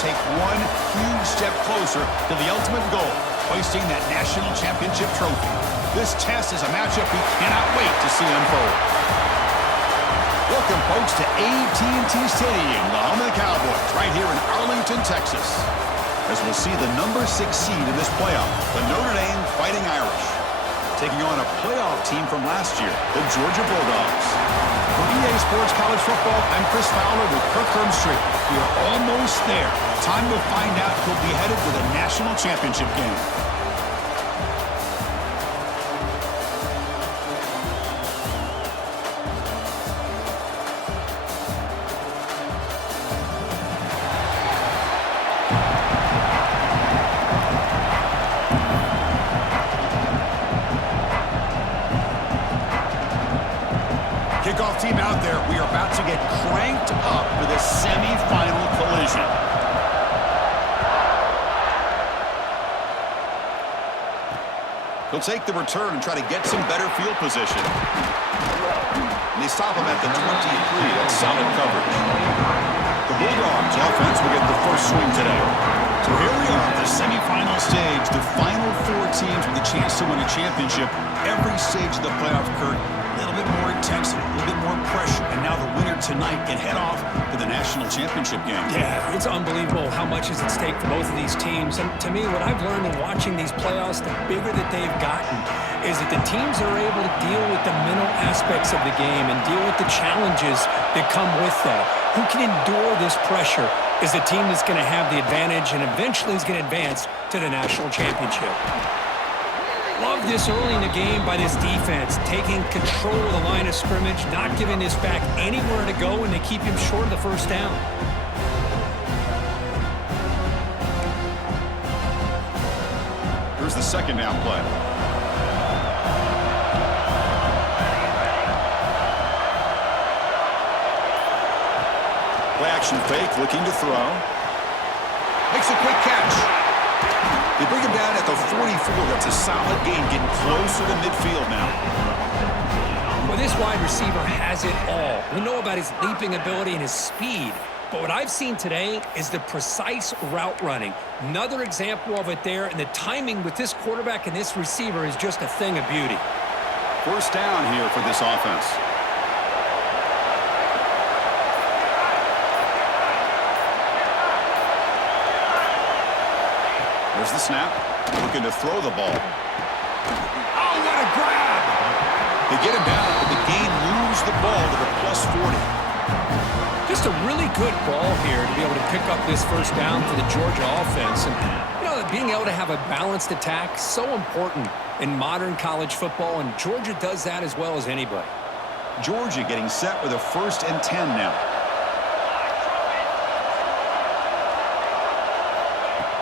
take one huge step closer to the ultimate goal, hoisting that national championship trophy. This test is a matchup we cannot wait to see unfold. Welcome, folks, to AT&T Stadium, the home of the Cowboys, right here in Arlington, Texas, as we'll see the number 6 seed in this playoff, the Notre Dame Fighting Irish, taking on a playoff team from last year, the Georgia Bulldogs. For EA Sports College Football, I'm Chris Fowler with Kirk Herbstreit. We are almost there. Time to find out who'll be headed to the national championship game. Kickoff team out there. We are about to get cranked up for this semifinal collision. He'll take the return and try to get some better field position. And they stop him at the 23. That's solid coverage. The Bulldogs offense will get the first swing today. So here we are at the semifinal stage. The final 4 teams with a chance to win a championship. Every stage of the playoff, Kurt, a little bit more intensity, a little bit more pressure. And now the winner tonight can head off to the national championship game. Yeah, it's unbelievable how much is at stake for both of these teams. And to me, what I've learned in watching these playoffs, the bigger that they've gotten, is that the teams are able to deal with the mental aspects of the game and deal with the challenges that come with that. Who can endure this pressure is the team that's going to have the advantage and eventually is going to advance to the national championship. Love this early in the game by this defense, taking control of the line of scrimmage, not giving this back anywhere to go, and they keep him short of the first down. Here's the second down play. Play action fake, looking to throw. Makes a quick catch. They bring him down at the 44. That's a solid gain, getting closer to midfield now. Well, this wide receiver has it all. We know about his leaping ability and his speed. But what I've seen today is the precise route running. Another example of it there, and the timing with this quarterback and this receiver is just a thing of beauty. First down here for this offense. There's the snap. Looking to throw the ball. Oh, what a grab! They get him down, but the game moves the ball to the +40. Just a really good ball here to be able to pick up this first down for the Georgia offense. And, you know, being able to have a balanced attack, so important in modern college football, and Georgia does that as well as anybody. Georgia getting set with a 1st and 10 now.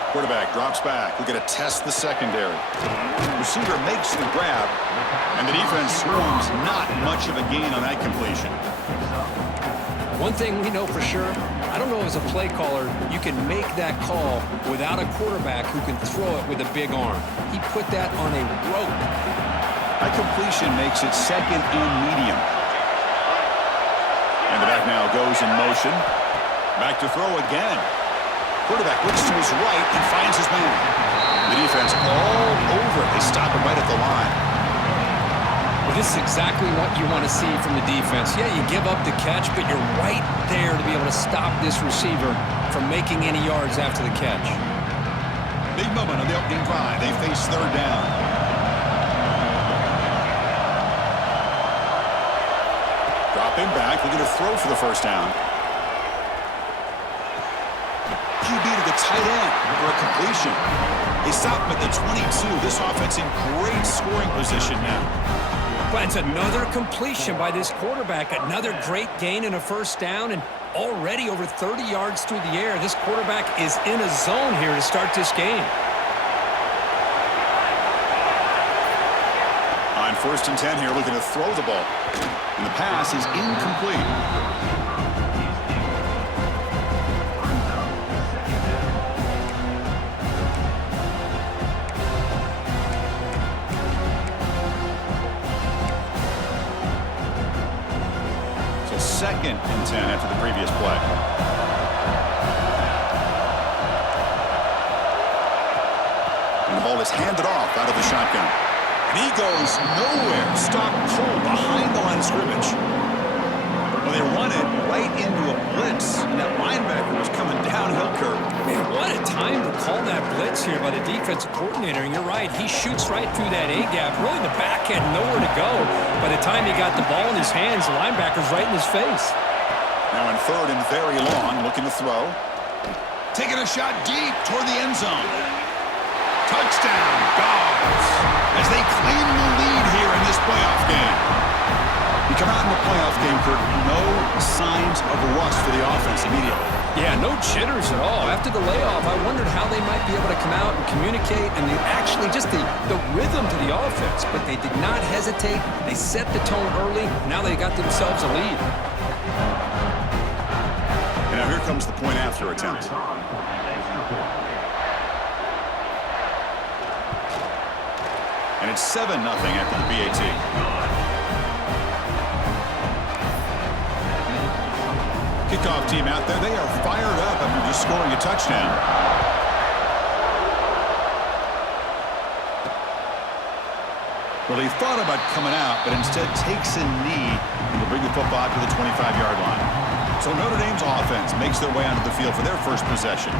Quarterback drops back. We're going to test the secondary. Receiver makes the grab, and the defense swarms. Not much of a gain on that completion. One thing we know for sure, I don't know as a play caller, you can make that call without a quarterback who can throw it with a big arm. He put that on a rope. That completion makes it 2nd and medium. And the back now goes in motion. Back to throw again. Quarterback looks to his right and finds his man. The defense all over it. They stop him right at the line. Well, this is exactly what you want to see from the defense. Yeah, you give up the catch, but you're right there to be able to stop this receiver from making any yards after the catch. Big moment on the opening drive. They face 3rd down. Dropping back, looking to throw for the first down. QB to the tight end for a completion. They stop him at the 22. This offense in great scoring position now. But it's another completion by this quarterback. Another great gain and a first down, and already over 30 yards through the air. This quarterback is in a zone here to start this game. On 1st and 10 here, looking to throw the ball. And the pass is incomplete. So 2nd and 10 after the previous play. ball is handed off out of the shotgun. And he goes nowhere. Stopped cold behind the line of scrimmage. Well, they run it right into a blitz. And that linebacker was coming downhill, Kirk. Man, what a time to call that blitz here by the defensive coordinator. And you're right, he shoots right through that A-gap. Really, the back had nowhere to go. By the time he got the ball in his hands, the linebacker's right in his face. Now in third and very long, looking to throw. Taking a shot deep toward the end zone. Touchdown, Dogs, as they claim the lead here in this playoff game. You come out in the playoff game, Kirk, no signs of rust for the offense immediately. Yeah, no jitters at all. After the layoff, I wondered how they might be able to come out and communicate and actually just the rhythm to the offense. But they did not hesitate. They set the tone early. Now they got themselves a lead. And now here comes the point after attempt. And it's 7-0 after the BAT. Kickoff team out there. They are fired up after just scoring a touchdown. Well, he thought about coming out, but instead takes a knee and will bring the football to the 25-yard line. So Notre Dame's offense makes their way onto the field for their first possession.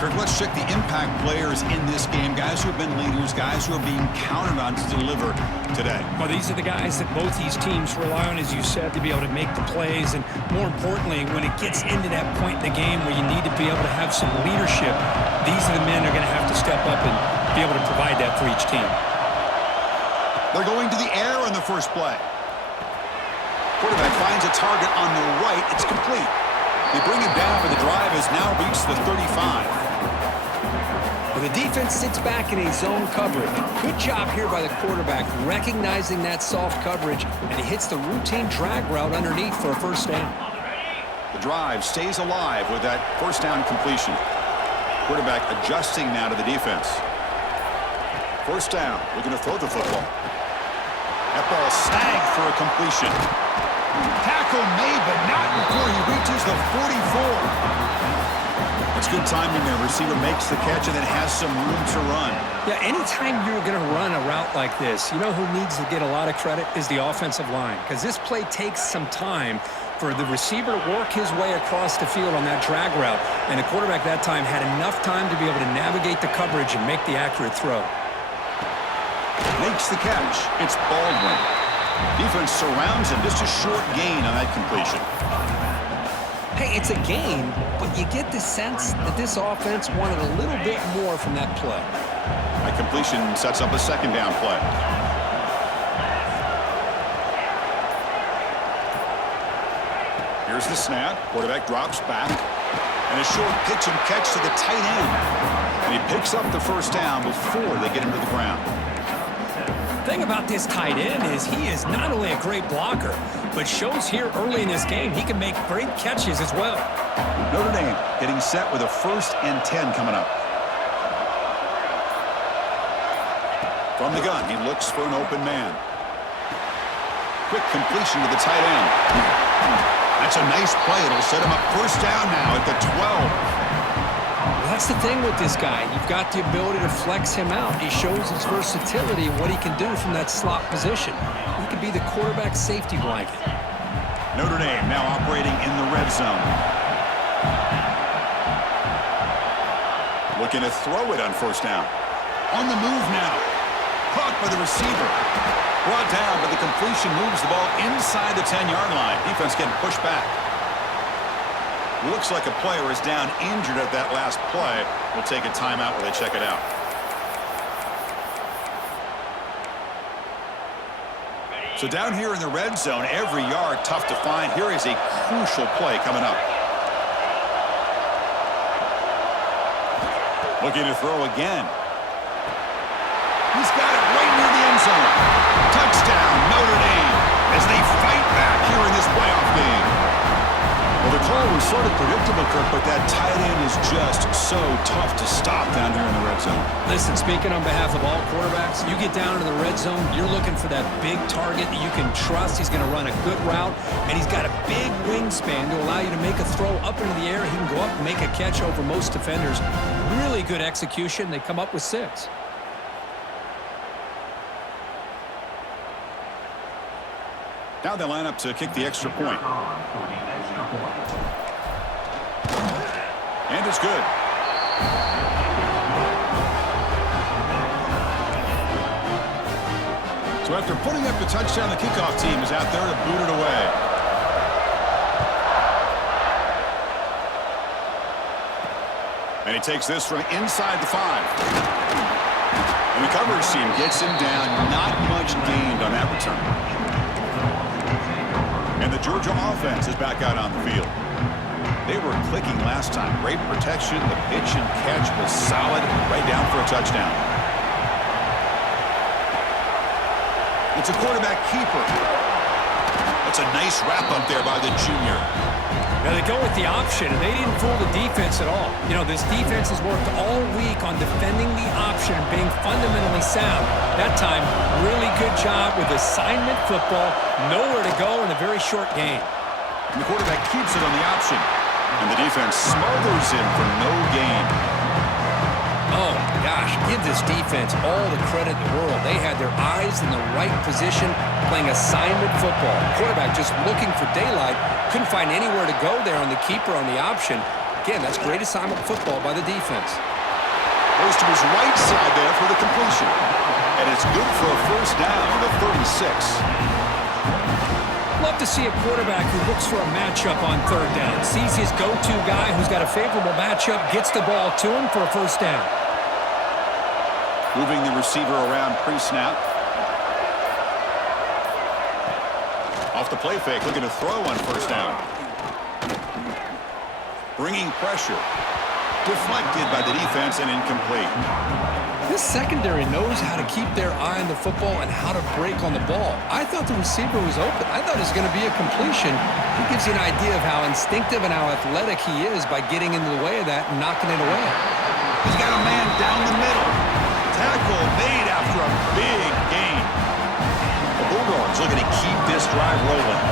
Kirk, let's check the impact players in this game. Guys who have been leaders, guys who are being counted on to deliver today. Well, these are the guys that both these teams rely on, as you said, to be able to make the plays. And more importantly, when it gets into that point in the game where you need to be able to have some leadership, these are the men that are going to have to step up and be able to provide that for each team. They're going to the air on the first play. Quarterback finds a target on the right. It's complete. They bring it down, but the drive has now reached the 35. Well, the defense sits back in a zone coverage. Good job here by the quarterback, recognizing that soft coverage, and he hits the routine drag route underneath for a first down. The drive stays alive with that first down completion. Quarterback adjusting now to the defense. First down, looking to throw the football. That ball snagged for a completion. Tackle made, but not before he reaches the 44. It's good timing there. Receiver makes the catch and then has some room to run. Yeah, anytime you're going to run a route like this, you know who needs to get a lot of credit is the offensive line, because this play takes some time for the receiver to work his way across the field on that drag route, and the quarterback that time had enough time to be able to navigate the coverage and make the accurate throw. Makes the catch. It's Baldwin. Defense surrounds him. Just a short gain on that completion. Hey, it's a gain, but you get the sense that this offense wanted a little bit more from that play. That completion sets up a second down play. Here's the snap. Quarterback drops back. And a short pitch and catch to the tight end. And he picks up the first down before they get him to the ground. The thing about this tight end is he is not only a great blocker, but shows here early in this game he can make great catches as well. Notre Dame getting set with a 1st and 10 coming up. From the gun, he looks for an open man. Quick completion to the tight end. That's a nice play. It'll set him up first down now at the 12. Well, that's the thing with this guy. You've got the ability to flex him out. He shows his versatility and what he can do from that slot position. He could be the quarterback safety blanket. Notre Dame now operating in the red zone. Looking to throw it on first down. On the move now. Caught by the receiver. Brought down, but the completion moves the ball inside the 10-yard line. Defense getting pushed back. Looks like a player is down injured at that last play. We'll take a timeout while they check it out. So down here in the red zone, every yard tough to find. Here is a crucial play coming up. Looking to throw again. He's got it right near the end zone. Touchdown, Notre Dame, as they fight back here in this playoff game. Well, the call was sort of predictable, Kirk, but that tight end is just so tough to stop down here in the red zone. Listen, speaking on behalf of all quarterbacks, you get down into the red zone, you're looking for that big target that you can trust. He's going to run a good route, and he's got a big wingspan to allow you to make a throw up into the air. He can go up and make a catch over most defenders. Really good execution. They come up with 6. Now they line up to kick the extra point. And it's good. So after putting up the touchdown, the kickoff team is out there to boot it away. And he takes this from inside the 5. And the coverage team gets him down. Not much gained on that return. And the Georgia offense is back out on the field. They were clicking last time. Great protection. The pitch and catch was solid. Right down for a touchdown. It's a quarterback keeper. That's a nice wrap up there by the junior. Now they go with the option, and they didn't fool the defense at all. You know, this defense has worked all week on defending the option and being fundamentally sound. That time, really good job with assignment football. Nowhere to go in a very short game. And the quarterback keeps it on the option. And the defense smothers him for no gain. Oh, gosh, give this defense all the credit in the world. They had their eyes in the right position, playing assignment football. Quarterback just looking for daylight. Couldn't find anywhere to go there on the keeper on the option. Again, that's great assignment football by the defense. Goes to his right side there for the completion. And it's good for a first down to the 36. Love to see a quarterback who looks for a matchup on third down. Sees his go-to guy who's got a favorable matchup, gets the ball to him for a first down. Moving the receiver around pre-snap. Off the play fake, looking to throw on first down. Bringing pressure. Deflected by the defense and incomplete. This secondary knows how to keep their eye on the football and how to break on the ball. I thought the receiver was open. I thought it was going to be a completion. It gives you an idea of how instinctive and how athletic he is by getting into the way of that and knocking it away. He's got a man down the middle. Tackle made after a big gain. The Bulldogs looking to keep this drive rolling.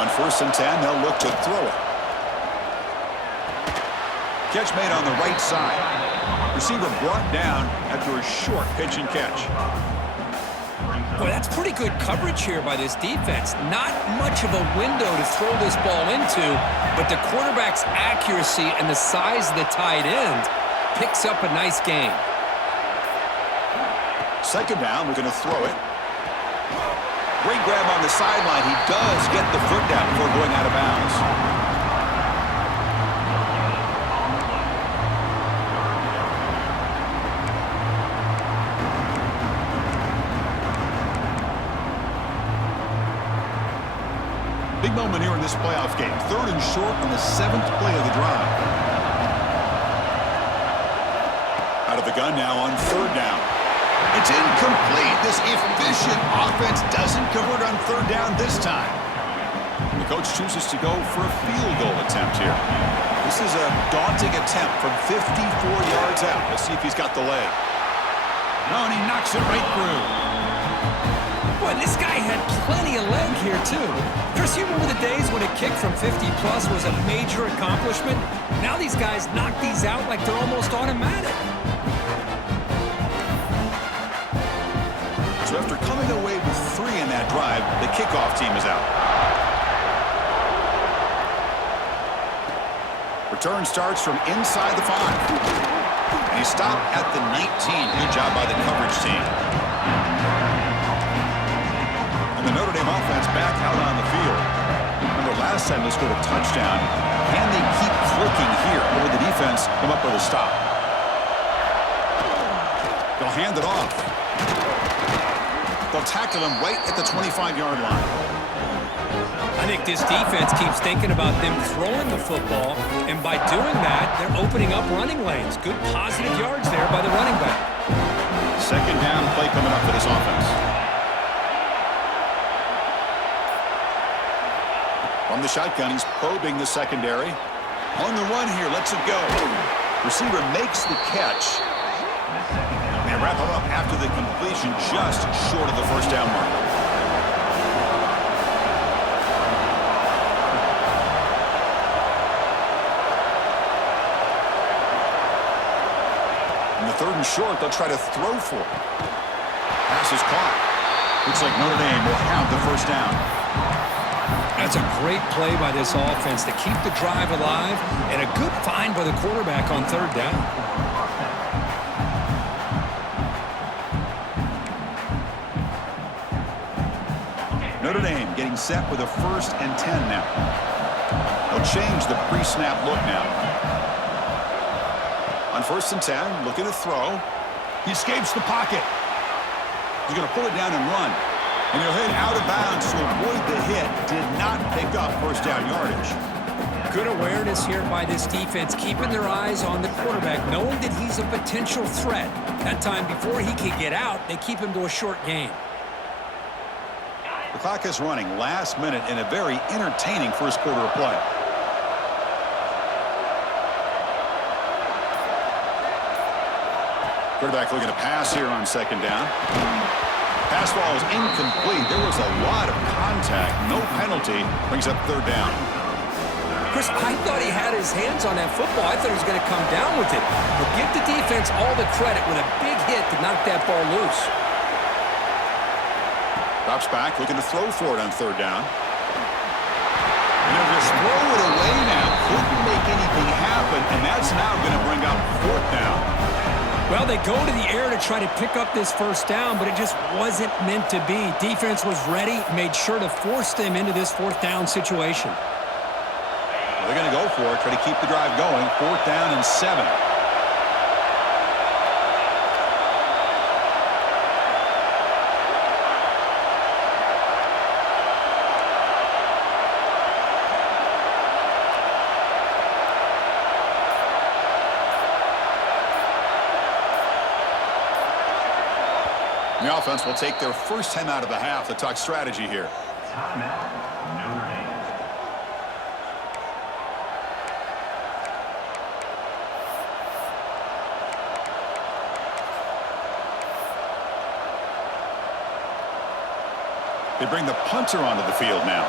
On 1st and 10, they'll look to throw it. Catch made on the right side. Receiver brought down after a short pitch and catch. Boy, that's pretty good coverage here by this defense. Not much of a window to throw this ball into, but the quarterback's accuracy and the size of the tight end picks up a nice gain. Second down, we're going to throw it. Great grab on the sideline. He does get the foot down before going out of bounds. Big moment here in this playoff game. 3rd and short on the 7th play of the drive. Out of the gun now on 3rd down. It's incomplete. This efficient offense doesn't convert on 3rd down this time. The coach chooses to go for a field goal attempt here. This is a daunting attempt from 54 yards out. Let's see if he's got the leg. No, and he knocks it right through. Boy, this guy had plenty of leg here, too. Chris, you remember the days when a kick from 50-plus was a major accomplishment? Now these guys knock these out like they're almost automatic. So after coming away with 3 in that drive, the kickoff team is out. Return starts from inside the 5. And he stopped at the 19. Good job by the coverage team. The Notre Dame offense back out on the field. Remember, last time they scored a touchdown. Can they keep clicking here? Or will the defense come up with a stop? They'll hand it off. They'll tackle him right at the 25-yard line. I think this defense keeps thinking about them throwing the football, and by doing that, they're opening up running lanes. Good positive yards there by the running back. Second down play coming up for this offense. From the shotgun, he's probing the secondary. On the run here, lets it go. Receiver makes the catch. They wrap him up after the completion, just short of the first down marker. In the 3rd and short, they'll try to throw for it. pass is caught. Looks like Notre Dame will have the first down. That's a great play by this offense to keep the drive alive, and a good find by the quarterback on third down. Notre Dame getting set with a 1st and 10 now. They'll change the pre-snap look now. On 1st and 10, looking to throw. He escapes the pocket. He's going to pull it down and run. And he'll head out of bounds to avoid the hit. Did not pick up first down yardage. Good awareness here by this defense, keeping their eyes on the quarterback, knowing that he's a potential threat. That time before he can get out, they keep him to a short game. The clock is running last minute in a very entertaining first quarter of play. Quarterback looking to pass here on 2nd down. Pass ball is incomplete. There was a lot of contact. No penalty. Brings up 3rd down. Chris, I thought he had his hands on that football. I thought he was going to come down with it. But give the defense all the credit with a big hit to knock that ball loose. Drops back, looking to throw for it on 3rd down. And they'll just throw it away now. Couldn't make anything happen, and that's now going to bring up 4th down. Well, they go to the air to try to pick up this first down, but it just wasn't meant to be. Defense was ready, made sure to force them into this 4th down situation. They're going to go for it, try to keep the drive going. 4th down and 7. The offense will take their first time out of the half to talk strategy here. Timeout, Notre Dame. They bring the punter onto the field now.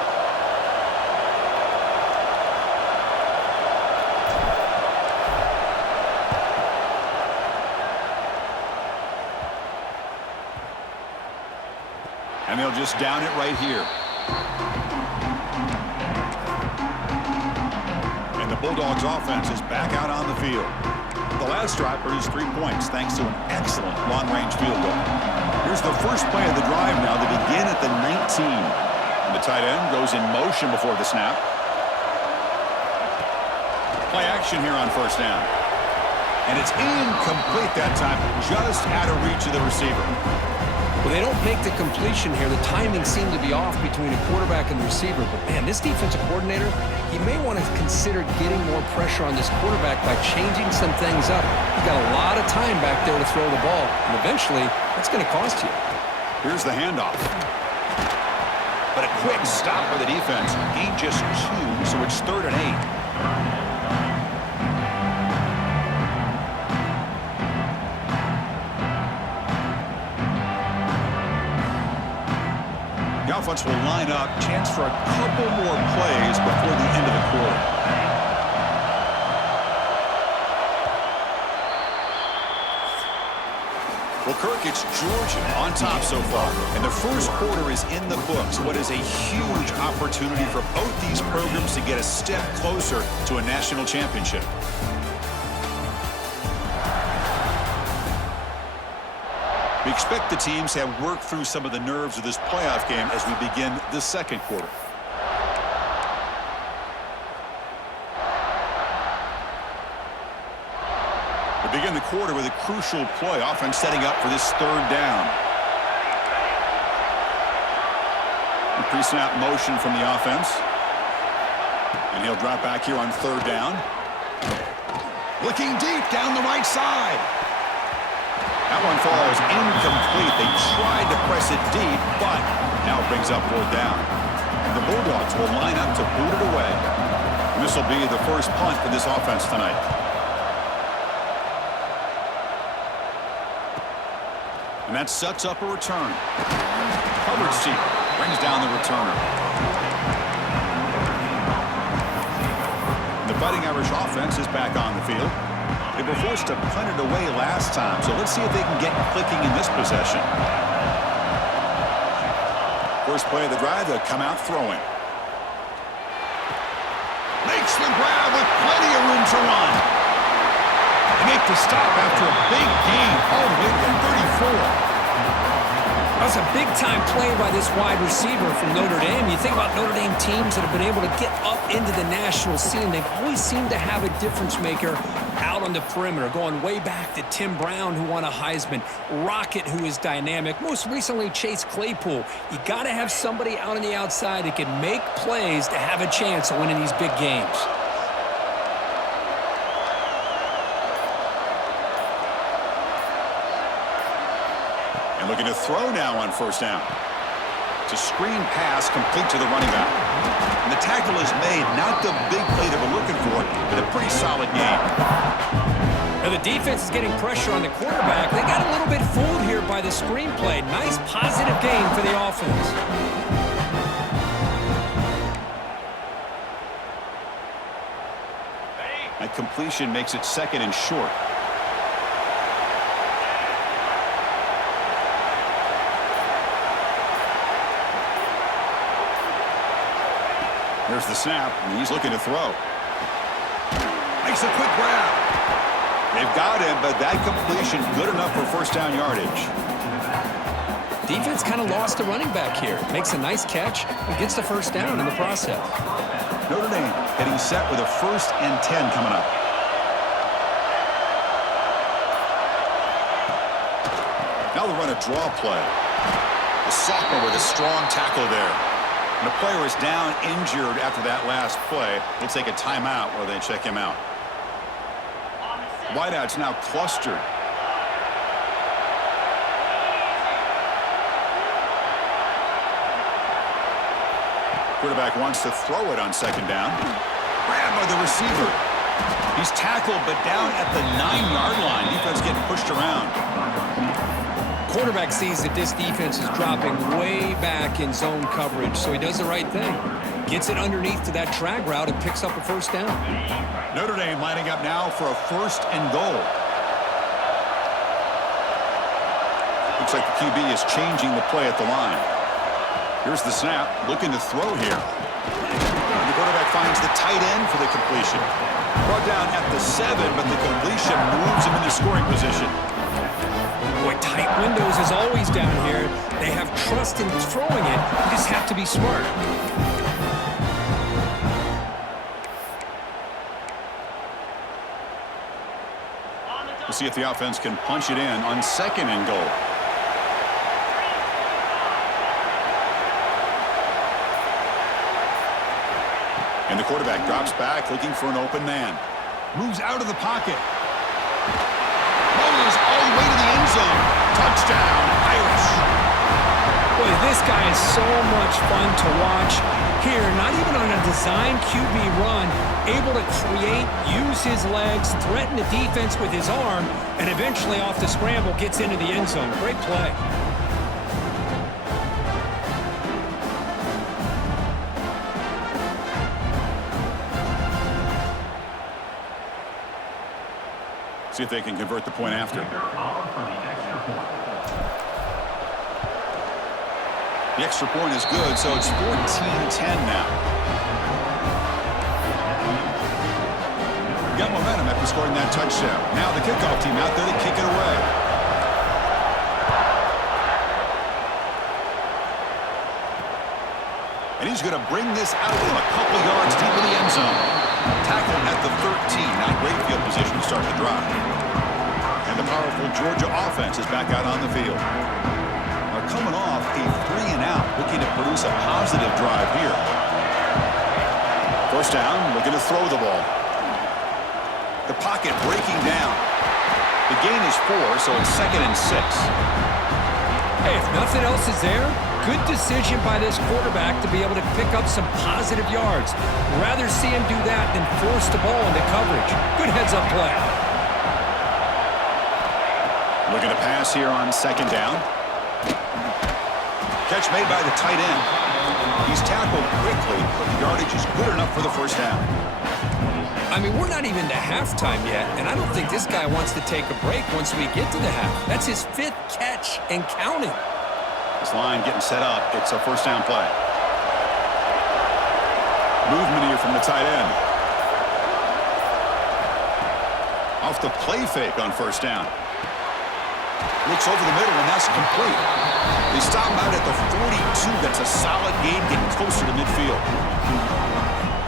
And they'll just down it right here. And the Bulldogs offense is back out on the field. The last drive produced 3 points thanks to an excellent long-range field goal. Here's the first play of the drive now. They begin at the 19. And the tight end goes in motion before the snap. Play action here on 1st down. And it's incomplete that time, just out of reach of the receiver. Well, they don't make the completion here. The timing seemed to be off between a quarterback and the receiver. But, man, this defensive coordinator, he may want to consider getting more pressure on this quarterback by changing some things up. He's got a lot of time back there to throw the ball. And eventually, that's going to cost you. Here's the handoff. But a quick stop by the defense. Gain just 2, so it's 3rd and 8. The offense will line up, chance for a couple more plays before the end of the quarter. Well, Kirk, it's Georgia on top so far, and the first quarter is in the books. What is a huge opportunity for both these programs to get a step closer to a national championship. We expect the teams to have worked through some of the nerves of this playoff game as we begin the second quarter. We begin the quarter with a crucial play. Offense setting up for this 3rd down. Pre-snap motion from the offense. And he'll drop back here on 3rd down. Looking deep down the right side. That one falls incomplete. They tried to press it deep, but now it brings up 4th down. And the Bulldogs will line up to boot it away. And this will be the first punt for this offense tonight. And that sets up a return. Coverage team brings down the returner. The Fighting Irish offense is back on the field. They were forced to punt it away last time, so let's see if they can get clicking in this possession. First play of the drive, they'll come out throwing. Makes the grab with plenty of room to run. They make the stop after a big gain all the way to 34. That was a big-time play by this wide receiver from Notre Dame. You think about Notre Dame teams that have been able to get up into the national scene. They've always seemed to have a difference maker out on the perimeter, going way back to Tim Brown, who won a Heisman, Rocket, who is dynamic, most recently Chase Claypool. You got to have somebody out on the outside that can make plays to have a chance of winning these big games. Looking to throw now on first down. It's a screen pass complete to the running back. And the tackle is made. Not the big play that we're looking for, but a pretty solid game. Now the defense is getting pressure on the quarterback. They got a little bit fooled here by the screen play. Nice positive gain for the offense. That completion makes it second and short. Here's the snap, and he's looking to throw. Makes a quick grab. They've got him, but that completion good enough for first down yardage. Defense kind of lost the running back here. Makes a nice catch and gets the first down in the process. Notre Dame getting set with a 1st and 10 coming up. Now they'll run a draw play. The sophomore with a strong tackle there. And the player is down injured after that last play. We'll take a timeout while they check him out. Wideouts now clustered. Quarterback wants to throw it on second down. Grabbed by the receiver. He's tackled, but down at the 9-yard line. Defense getting pushed around. Quarterback sees that this defense is dropping way back in zone coverage, so he does the right thing. Gets it underneath to that drag route and picks up a first down. Notre Dame lining up now for a 1st and goal. Looks like the QB is changing the play at the line. Here's the snap, looking to throw here. And the quarterback finds the tight end for the completion. Brought down at the 7, but the completion moves him into scoring position. Boy, tight windows is always down here. They have trust in throwing it. You just have to be smart. We'll see if the offense can punch it in on 2nd and goal. And the quarterback drops back looking for an open man. Moves out of the pocket. Rolls all the way to the end zone. Touchdown, Irish. Boy, this guy is so much fun to watch. Here, not even on a design QB run, able to create, use his legs, threaten the defense with his arm, and eventually off the scramble gets into the end zone. Great play. See if they can convert the point after. The extra point is good, so it's 14-10 now. Got momentum after scoring that touchdown. Now the kickoff team out there to kick it away. And he's going to bring this out of a couple yards deep in the end zone. Tackled at the 13. Not great field position to start the drive. And the powerful Georgia offense is back out on the field. Are coming off a 3-and-out, looking to produce a positive drive here. First down, looking to throw the ball. The pocket breaking down. The gain is 4, so it's 2nd and 6. Hey, if nothing else is there, good decision by this quarterback to be able to pick up some positive yards. Rather see him do that than force the ball into coverage. Good heads-up play. Looking to pass here on 2nd down. Catch made by the tight end. He's tackled quickly, but the yardage is good enough for the first down. I mean, we're not even to halftime yet, and I don't think this guy wants to take a break once we get to the half. That's his 5th catch and counting. This line getting set up. It's a first down play. Movement here from the tight end. Off the play fake on first down. Looks over the middle, and that's complete. They stop him out at the 42. That's a solid gain, getting closer to midfield.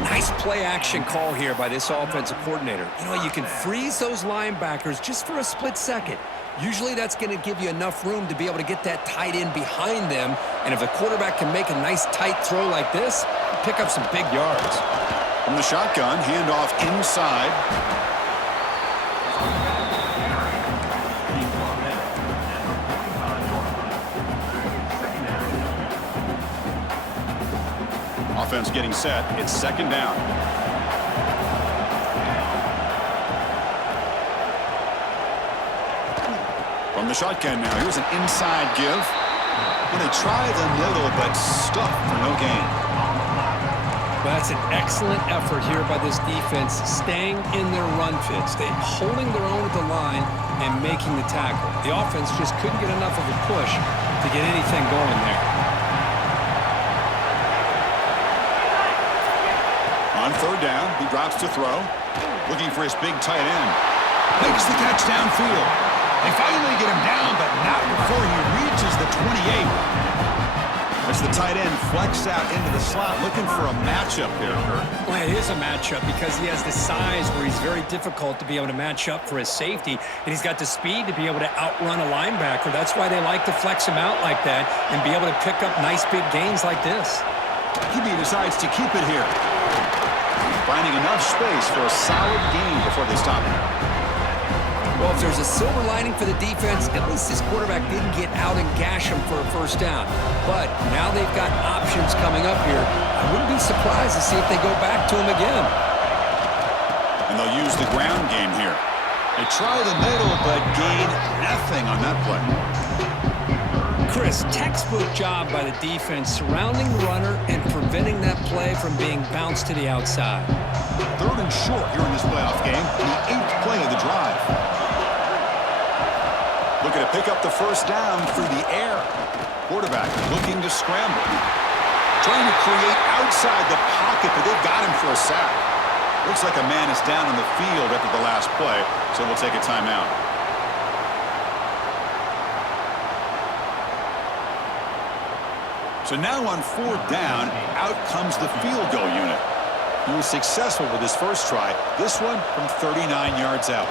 Nice play action call here by this offensive coordinator. You know, you can freeze those linebackers just for a split second. Usually that's going to give you enough room to be able to get that tight end behind them. And if the quarterback can make a nice tight throw like this, pick up some big yards. From the shotgun, handoff inside. Offense getting set. It's second down. From the shotgun now. Here's an inside give. And they try the middle, but stuck for no gain. Well, that's an excellent effort here by this defense, staying in their run fits. They're holding their own at the line and making the tackle. The offense just couldn't get enough of a push to get anything going there. On third down, he drops to throw. Looking for his big tight end. Makes the catch downfield. They finally get him down, but not before he reaches the 28. As the tight end flexed out into the slot, looking for a matchup here. Well, it is a matchup because he has the size where he's very difficult to be able to match up for his safety, and he's got the speed to be able to outrun a linebacker. That's why they like to flex him out like that and be able to pick up nice big gains like this. He decides to keep it here. Finding enough space for a solid gain before they stop him. Well, if there's a silver lining for the defense, at least this quarterback didn't get out and gash him for a first down. But now they've got options coming up here. I wouldn't be surprised to see if they go back to him again. And they'll use the ground game here. They try the middle, but gain nothing on that play. Chris, textbook job by the defense surrounding the runner and preventing that play from being bounced to the outside. Third and short here in this playoff game, the 8th play of the drive. Looking to pick up the first down through the air. Quarterback looking to scramble. Trying to create outside the pocket, but they've got him for a sack. Looks like a man is down on the field after the last play, so we'll take a timeout. So now on fourth down, out comes the field goal unit. He was successful with his first try. This one from 39 yards out.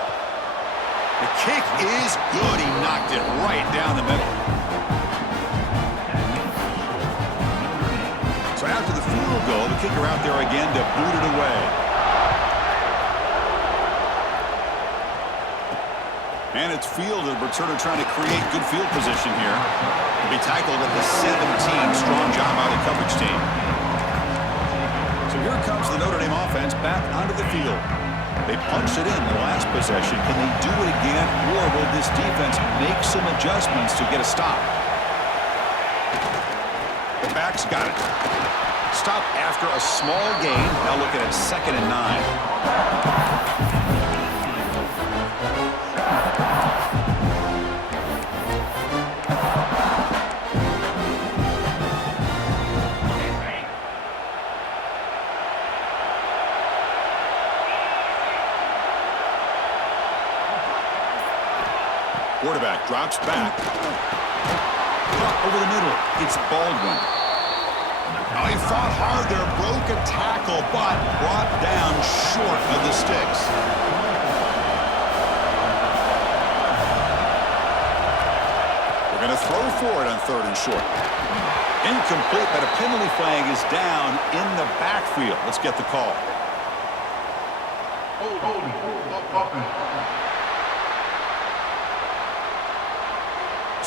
The kick is good. He knocked it right down the middle. So after the field goal, the kicker out there again to boot it away. And it's fielded. Returner trying to create good field position here. To be tackled at the 17. Strong job by the coverage team. So here comes the Notre Dame offense back onto the field. They punched it in the last possession. Can they do it again, or will this defense make some adjustments to get a stop? The back's got it. Stop after a small gain. Now looking at 2nd and 9. Quarterback drops back. Over the middle. It's Baldwin. Oh, he fought hard there. Broke a tackle, but brought down short of the sticks. We're going to throw for it on 3rd and short. Incomplete, but a penalty flag is down in the backfield. Let's get the call.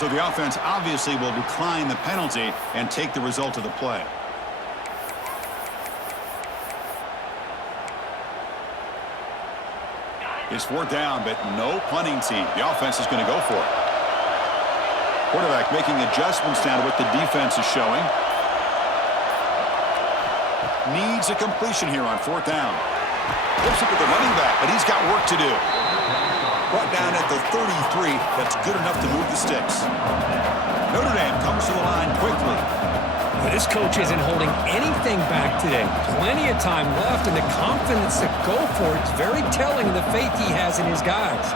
So the offense obviously will decline the penalty and take the result of the play. It's 4th down, but no punting team. The offense is going to go for it. Quarterback making adjustments now to what the defense is showing. Needs a completion here on 4th down. Flips it with the running back, but he's got work to do. Brought down at the 33. That's good enough to move the sticks. Notre Dame comes to the line quickly. Well, this coach isn't holding anything back today. Plenty of time left, and the confidence to go for it is very telling of the faith he has in his guys.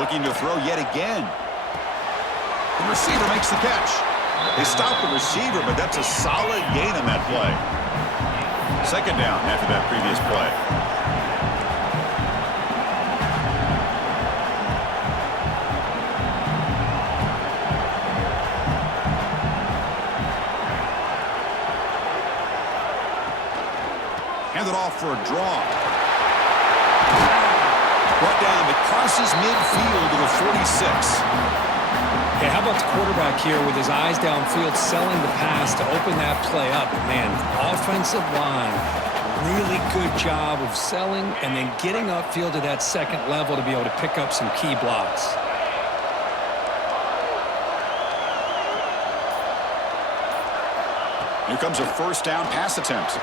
Looking to throw yet again. The receiver makes the catch. They stop the receiver, but that's a solid gain on that play. Second down after that previous play. Hand it off for a draw. Brought down, it crosses midfield to the 46. Okay, how about the quarterback here with his eyes downfield, selling the pass to open that play up? Man, offensive line, really good job of selling and then getting upfield to that second level to be able to pick up some key blocks. Here comes a first down pass attempt.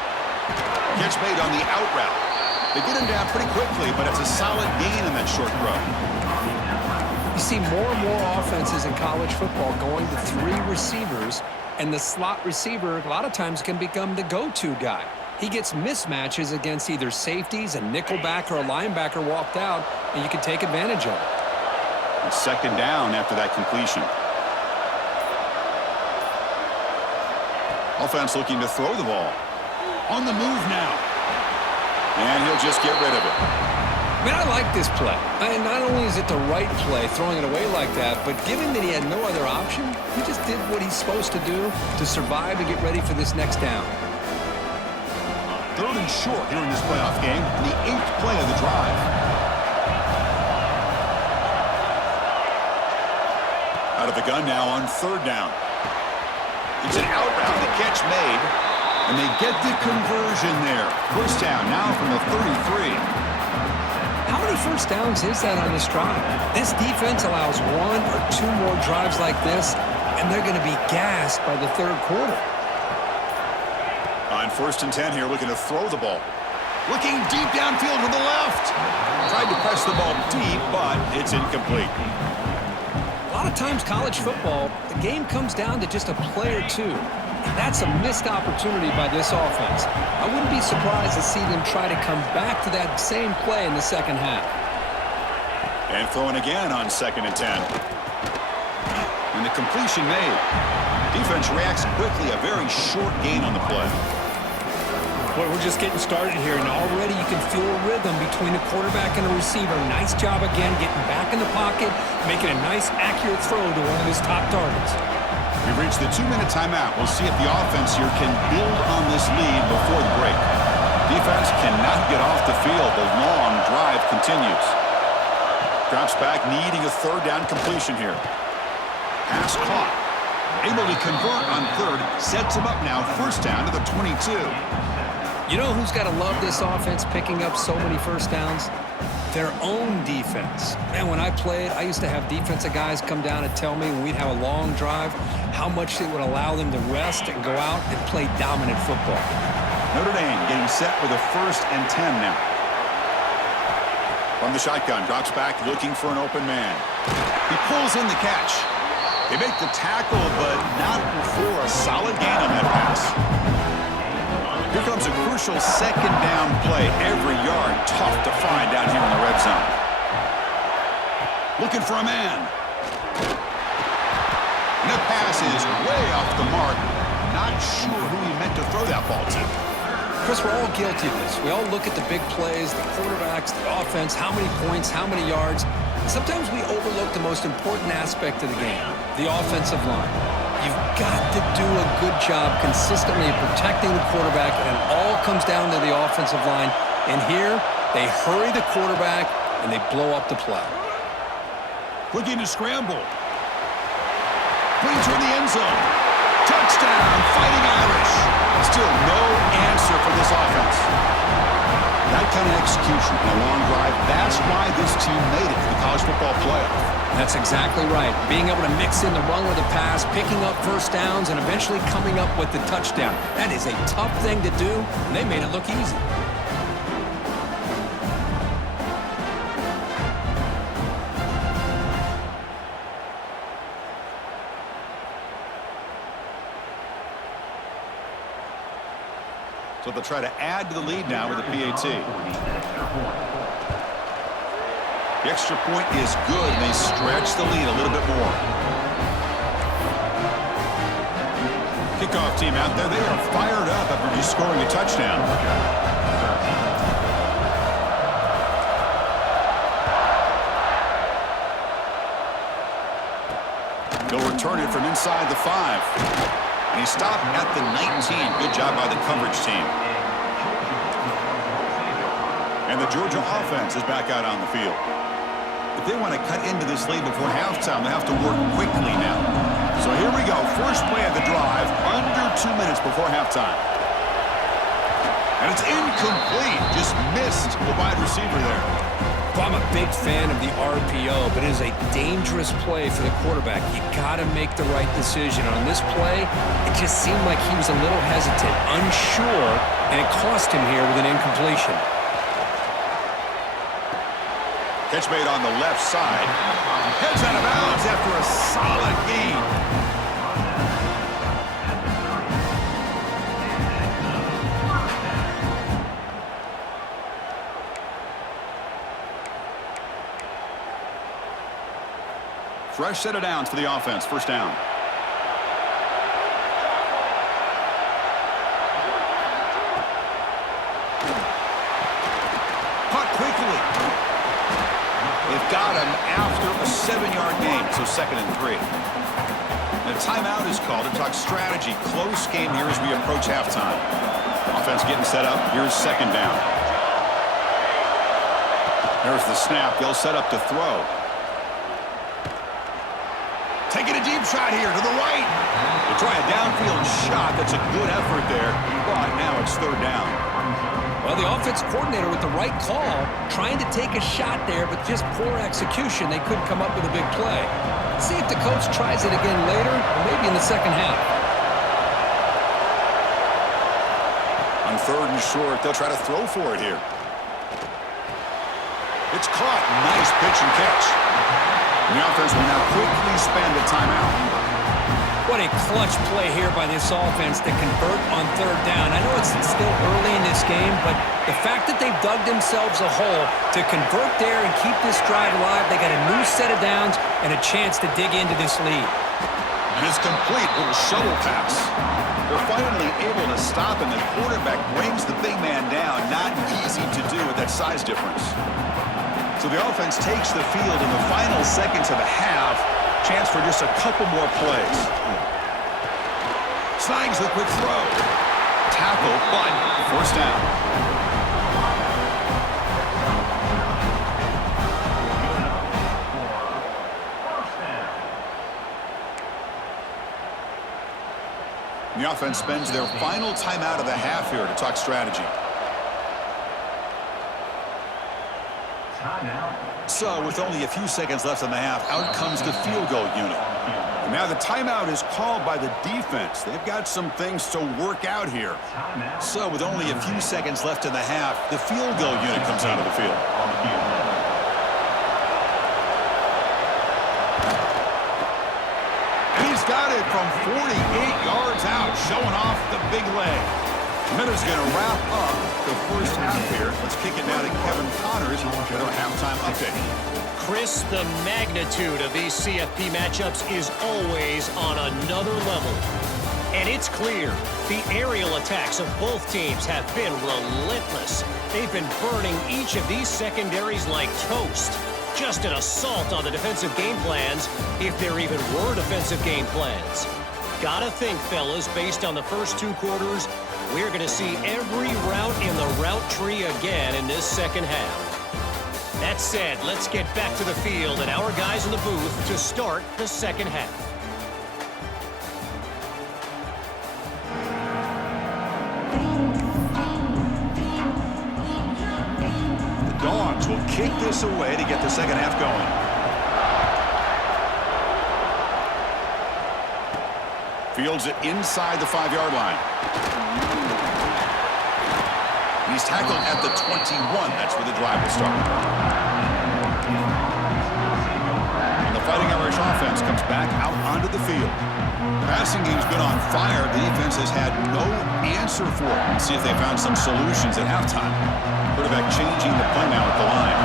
Catch made on the out route. They get him down pretty quickly, but it's a solid gain in that short throw. You see more and more offenses in college football going to 3 receivers, and the slot receiver a lot of times can become the go-to guy. He gets mismatches against either safeties, a nickelback, or a linebacker walked out, and you can take advantage of it. And second down after that completion. Offense looking to throw the ball. On the move now. And he'll just get rid of it. I mean, I like this play. And not only is it the right play, throwing it away like that, but given that he had no other option, he just did what he's supposed to do to survive and get ready for this next down. Third and short here in this playoff game, the 8th play of the drive. Out of the gun now on third down. It's an out route, the catch made, and they get the conversion there. First down now from the 33. How many first downs is that on this drive? This defense allows 1 or 2 more drives like this, and they're going to be gassed by the third quarter. On first and 10 here, looking to throw the ball. Looking deep downfield to the left. Tried to press the ball deep, but it's incomplete. A lot of times college football, the game comes down to just a play or two. And that's a missed opportunity by this offense. I wouldn't be surprised to see them try to come back to that same play in the second half. And throwing again on second and 10. And the completion made. Defense reacts quickly, a very short gain on the play. Boy, we're just getting started here, and already you can feel a rhythm between the quarterback and the receiver. Nice job again getting back in the pocket, making a nice, accurate throw to one of his top targets. We've reached the 2-minute timeout. We'll see if the offense here can build on this lead before the break. Defense cannot get off the field. The long drive continues. Drops back, needing a third down completion here. Pass caught. Able to convert on third. Sets him up now. First down to the 22. You know who's got to love this offense picking up so many first downs? Their own defense. Man, when I played, I used to have defensive guys come down and tell me when we'd have a long drive how much it would allow them to rest and go out and play dominant football. Notre Dame getting set with a first and 10 now. From the shotgun, drops back looking for an open man. He pulls in the catch. They make the tackle, but not before a solid gain on that pass. Here comes a crucial second down play. Every yard tough to find down here in the red zone. Looking for a man. And that pass is way off the mark. Not sure who he meant to throw that ball to. Chris, we're all guilty of this. We all look at the big plays, the quarterbacks, the offense, how many points, how many yards. Sometimes we overlook the most important aspect of the game, the offensive line. You've got to do a good job consistently protecting the quarterback, and it all comes down to the offensive line. And here, they hurry the quarterback, and they blow up the play. Looking to scramble. Brings her in the end zone. Touchdown, Fighting Irish. Still no answer for this offense. That kind of execution in a long drive, that's why this team made it to the college football playoff. That's exactly right. Being able to mix in the run with the pass, picking up first downs, and eventually coming up with the touchdown. That is a tough thing to do, and they made it look easy. So they'll try to add to the lead now with a PAT. The extra point is good, and they stretch the lead a little bit more. Kickoff team out there, they are fired up after just scoring a touchdown. They'll return it from inside the 5. And he stopped at the 19. Good job by the coverage team. And the Georgia offense is back out on the field. If they want to cut into this lead before halftime, they have to work quickly now. So here we go. First play of the drive, under 2 minutes before halftime. And it's incomplete. Just missed the wide receiver there. Well, I'm a big fan of the RPO, but it is a dangerous play for the quarterback. You got to make the right decision. On this play, it just seemed like he was a little hesitant, unsure, and it cost him here with an incompletion. Catch made on the left side. Heads out of bounds after a solid gain. Fresh set of downs for the offense. First down. Caught quickly. They've got him after a 7-yard gain, so 2nd and 3. And a timeout is called to talk strategy. Close game here as we approach halftime. Offense getting set up. Here's 2nd down. There's the snap. They'll set up to throw. Taking a deep shot here to the right. They try a downfield shot. That's a good effort there, but now it's 3rd down. Well, the offense coordinator with the right call, trying to take a shot there, but just poor execution. They couldn't come up with a big play. Let's see if the coach tries it again later, or maybe in the second half. On 3rd and short, they'll try to throw for it here. It's caught. Nice pitch and catch. And the offense will now quickly spend a timeout. What a clutch play here by this offense to convert on 3rd down. I know it's still early in this game, but the fact that they've dug themselves a hole to convert there and keep this drive alive, they got a new set of downs and a chance to dig into this lead. And it's complete. Little shovel pass. They're finally able to stop, and the quarterback brings the big man down. Not easy to do with that size difference. So the offense takes the field in the final seconds of the half. Chance for just a couple more plays. Snags the quick throw. Tackle, but 1st down. The offense spends their final timeout of the half here to talk strategy. So, with only a few seconds left in the half, out comes the field goal unit. And now the timeout is called by the defense. They've got some things to work out here. So, with only a few seconds left in the half, the field goal unit comes out of the field. And he's got it from 48 yards out, showing off the big leg. Notre's going to wrap up the first half here. Let's kick it now to Kevin Connors with our halftime update. Chris, the magnitude of these CFP matchups is always on another level. And it's clear, the aerial attacks of both teams have been relentless. They've been burning each of these secondaries like toast. Just an assault on the defensive game plans, if there even were defensive game plans. Gotta think, fellas, based on the first 2 quarters, we're going to see every route in the route tree again in this second half. That said, let's get back to the field and our guys in the booth to start the second half. The Dogs will kick this away to get the second half going. Fields it inside the 5-yard line. He's tackled at the 21. That's where the drive will start. And the Fighting Irish offense comes back out onto the field. Passing game's been on fire. The defense has had no answer for it. Let's see if they found some solutions at halftime. Quarterback changing the play now at the line.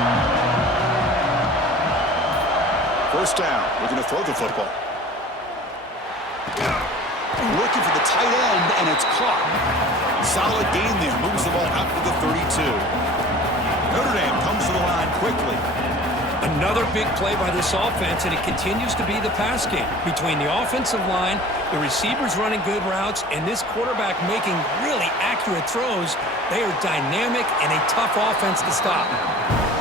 First down. We're going to throw the football. Looking for the tight end, and it's caught. Solid gain there. Moves the ball out to the 32. Notre Dame comes to the line quickly. Another big play by this offense, and it continues to be the pass game. Between the offensive line, the receivers running good routes, and this quarterback making really accurate throws, they are dynamic and a tough offense to stop.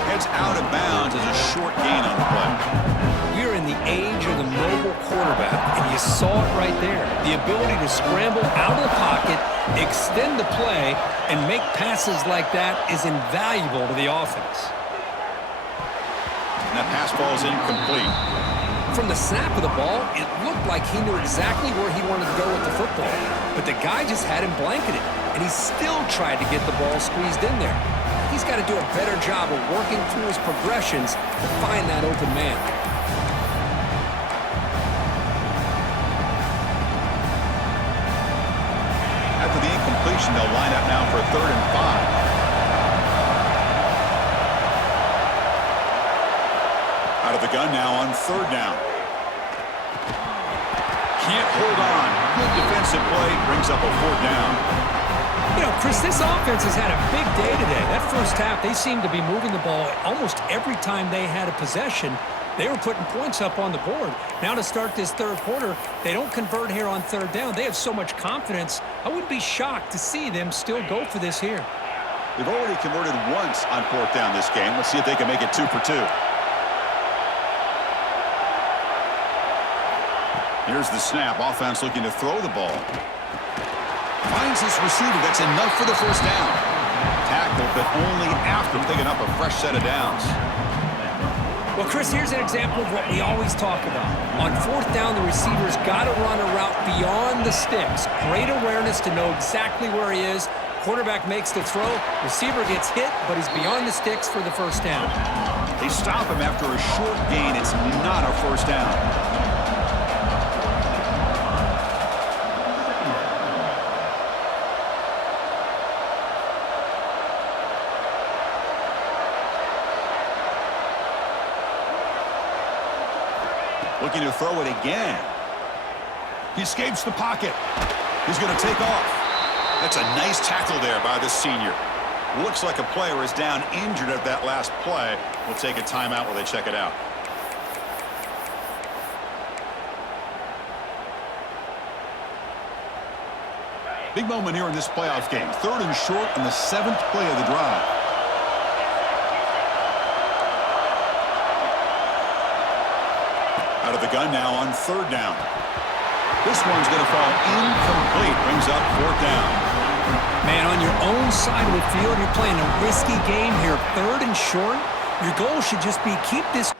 Heads out of bounds as a short gain on the play. We're in the age of the mobile quarterback, and you saw it right there. The ability to scramble out of the pocket, extend the play, and make passes like that is invaluable to the offense. And that pass ball is incomplete. From the snap of the ball, it looked like he knew exactly where he wanted to go with the football. But the guy just had him blanketed, and he still tried to get the ball squeezed in there. He's got to do a better job of working through his progressions to find that open man. After the incompletion, they'll line up now for a 3rd and 5. Out of the gun now on 3rd down. Can't hold on. Good defensive play. Brings up a 4th down. You know, Chris, this offense has had a big day today. That first half, they seemed to be moving the ball almost every time they had a possession. They were putting points up on the board. Now to start this 3rd quarter, they don't convert here on 3rd down. They have so much confidence. I wouldn't be shocked to see them still go for this here. They've already converted once on 4th down this game. Let's see if they can make it 2 for 2. Here's the snap. Offense looking to throw the ball. Finds his receiver. That's enough for the 1st down. Tackle, but only after picking up a fresh set of downs. Well, Chris, here's an example of what we always talk about. On 4th down, the receiver's got to run a route beyond the sticks. Great awareness to know exactly where he is. Quarterback makes the throw. Receiver gets hit, but he's beyond the sticks for the 1st down. They stop him after a short gain. It's not a 1st down. Looking to throw it again. He escapes the pocket. He's going to take off. That's a nice tackle there by the senior. Looks like a player is down injured at that last play. We'll take a timeout while they check it out. Big moment here in this playoff game. 3rd and short on the 7th play of the drive. Out of the gun now on 3rd down. This one's going to fall incomplete. Brings up 4th down. Man, on your own side of the field, you're playing a risky game here. 3rd and short. Your goal should just be keep this.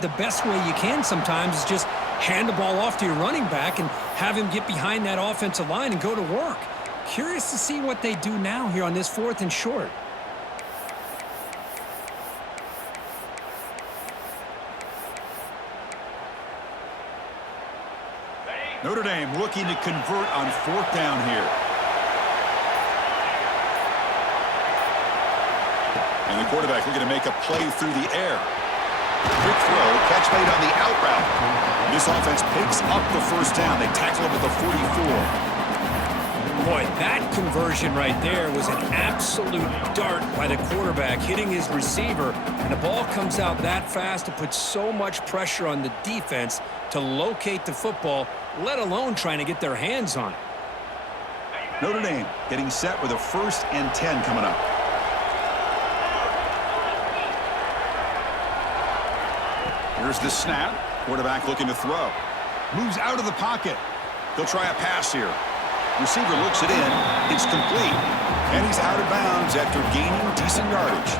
The best way you can sometimes is just hand the ball off to your running back and have him get behind that offensive line and go to work. Curious to see what they do now here on this 4th and short. Notre Dame looking to convert on 4th down here. And the quarterback looking to make a play through the air. Quick throw, catch made on the out route. This offense picks up the 1st down. They tackle him at the 44. Boy, that conversion right there was an absolute dart by the quarterback, hitting his receiver. And the ball comes out that fast to put so much pressure on the defense to locate the football, let alone trying to get their hands on it. Notre Dame getting set with a 1st and 10 coming up. Here's the snap. Quarterback looking to throw. Moves out of the pocket. He'll try a pass here. Receiver looks it in. It's complete. And he's out of bounds after gaining decent yardage.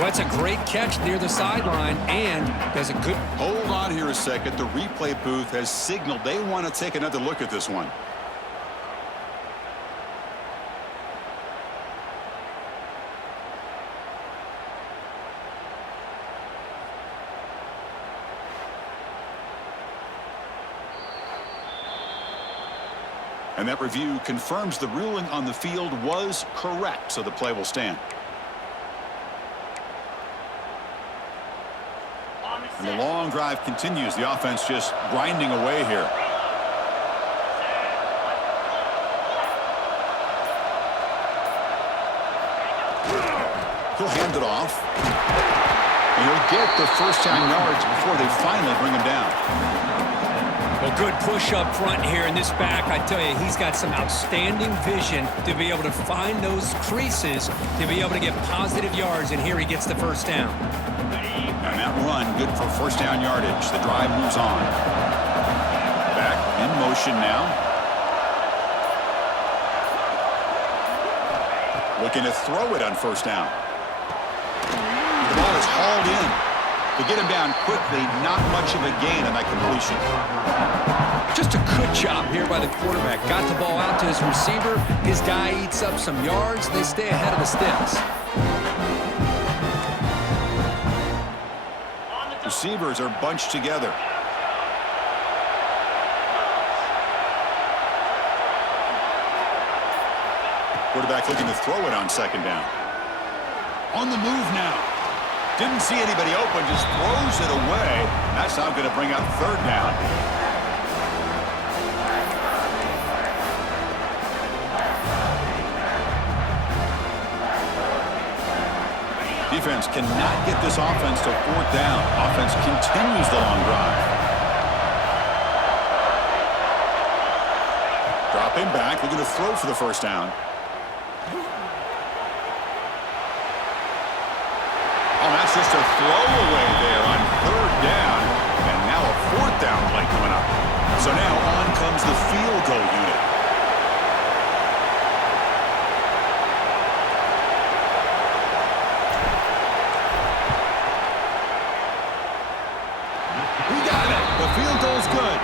Well, that's a great catch near the sideline and does a good... Hold on here a second. The replay booth has signaled they want to take another look at this one. And that review confirms the ruling on the field was correct, so the play will stand. And the long drive continues. The offense just grinding away here. He'll hand it off. And he'll get the first down yards before they finally bring him down. Well, good push up front here in this back. I tell you, he's got some outstanding vision to be able to find those creases, to be able to get positive yards, and here he gets the first down. And that run, good for first down yardage. The drive moves on. Back in motion now. Looking to throw it on first down. The ball is hauled in. To get him down quickly, not much of a gain on that completion. Just a good job here by the quarterback. Got the ball out to his receiver. His guy eats up some yards. They stay ahead of the sticks. Receivers are bunched together. Quarterback looking to throw it on second down. On the move now. Didn't see anybody open, just throws it away. That's not going to bring up third down. Defense cannot get this offense to fourth down. Offense continues the long drive. Dropping back, looking to throw for the first down. Oh, that's just a throwaway there on third down. And now a fourth down play coming up. So now on comes the field goal unit. We got it. The field goal's good.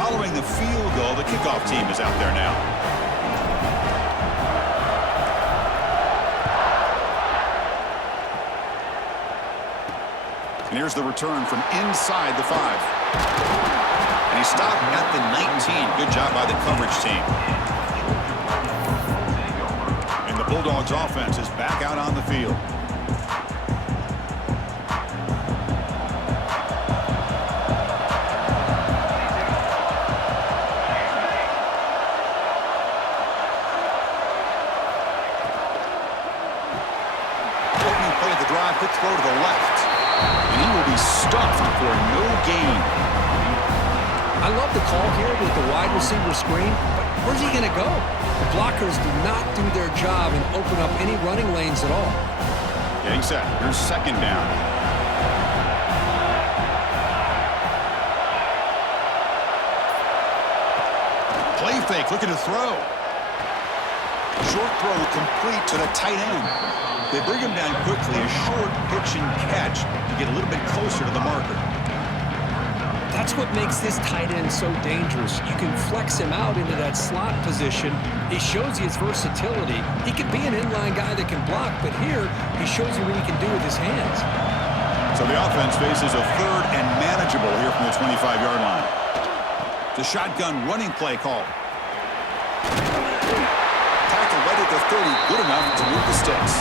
Following the field goal, the kickoff team is out there now. And here's the return from inside the 5. And he stopped at the 19. Good job by the coverage team. And the Bulldogs offense is back out on the field. Quick throw to the left. And he will be stuffed for no gain. I love the call here with the wide receiver screen, but where's he going to go? The blockers do not do their job and open up any running lanes at all. Getting set. Here's second down. Play fake, looking to throw. Short throw complete to the tight end. They bring him down quickly, a short pitch and catch to get a little bit closer to the marker. That's what makes this tight end so dangerous. You can flex him out into that slot position. He shows you his versatility. He can be an inline guy that can block, but here he shows you what he can do with his hands. So the offense faces a third and manageable here from the 25-yard line. The shotgun running play call. Tackle right at the 30, good enough to move the sticks.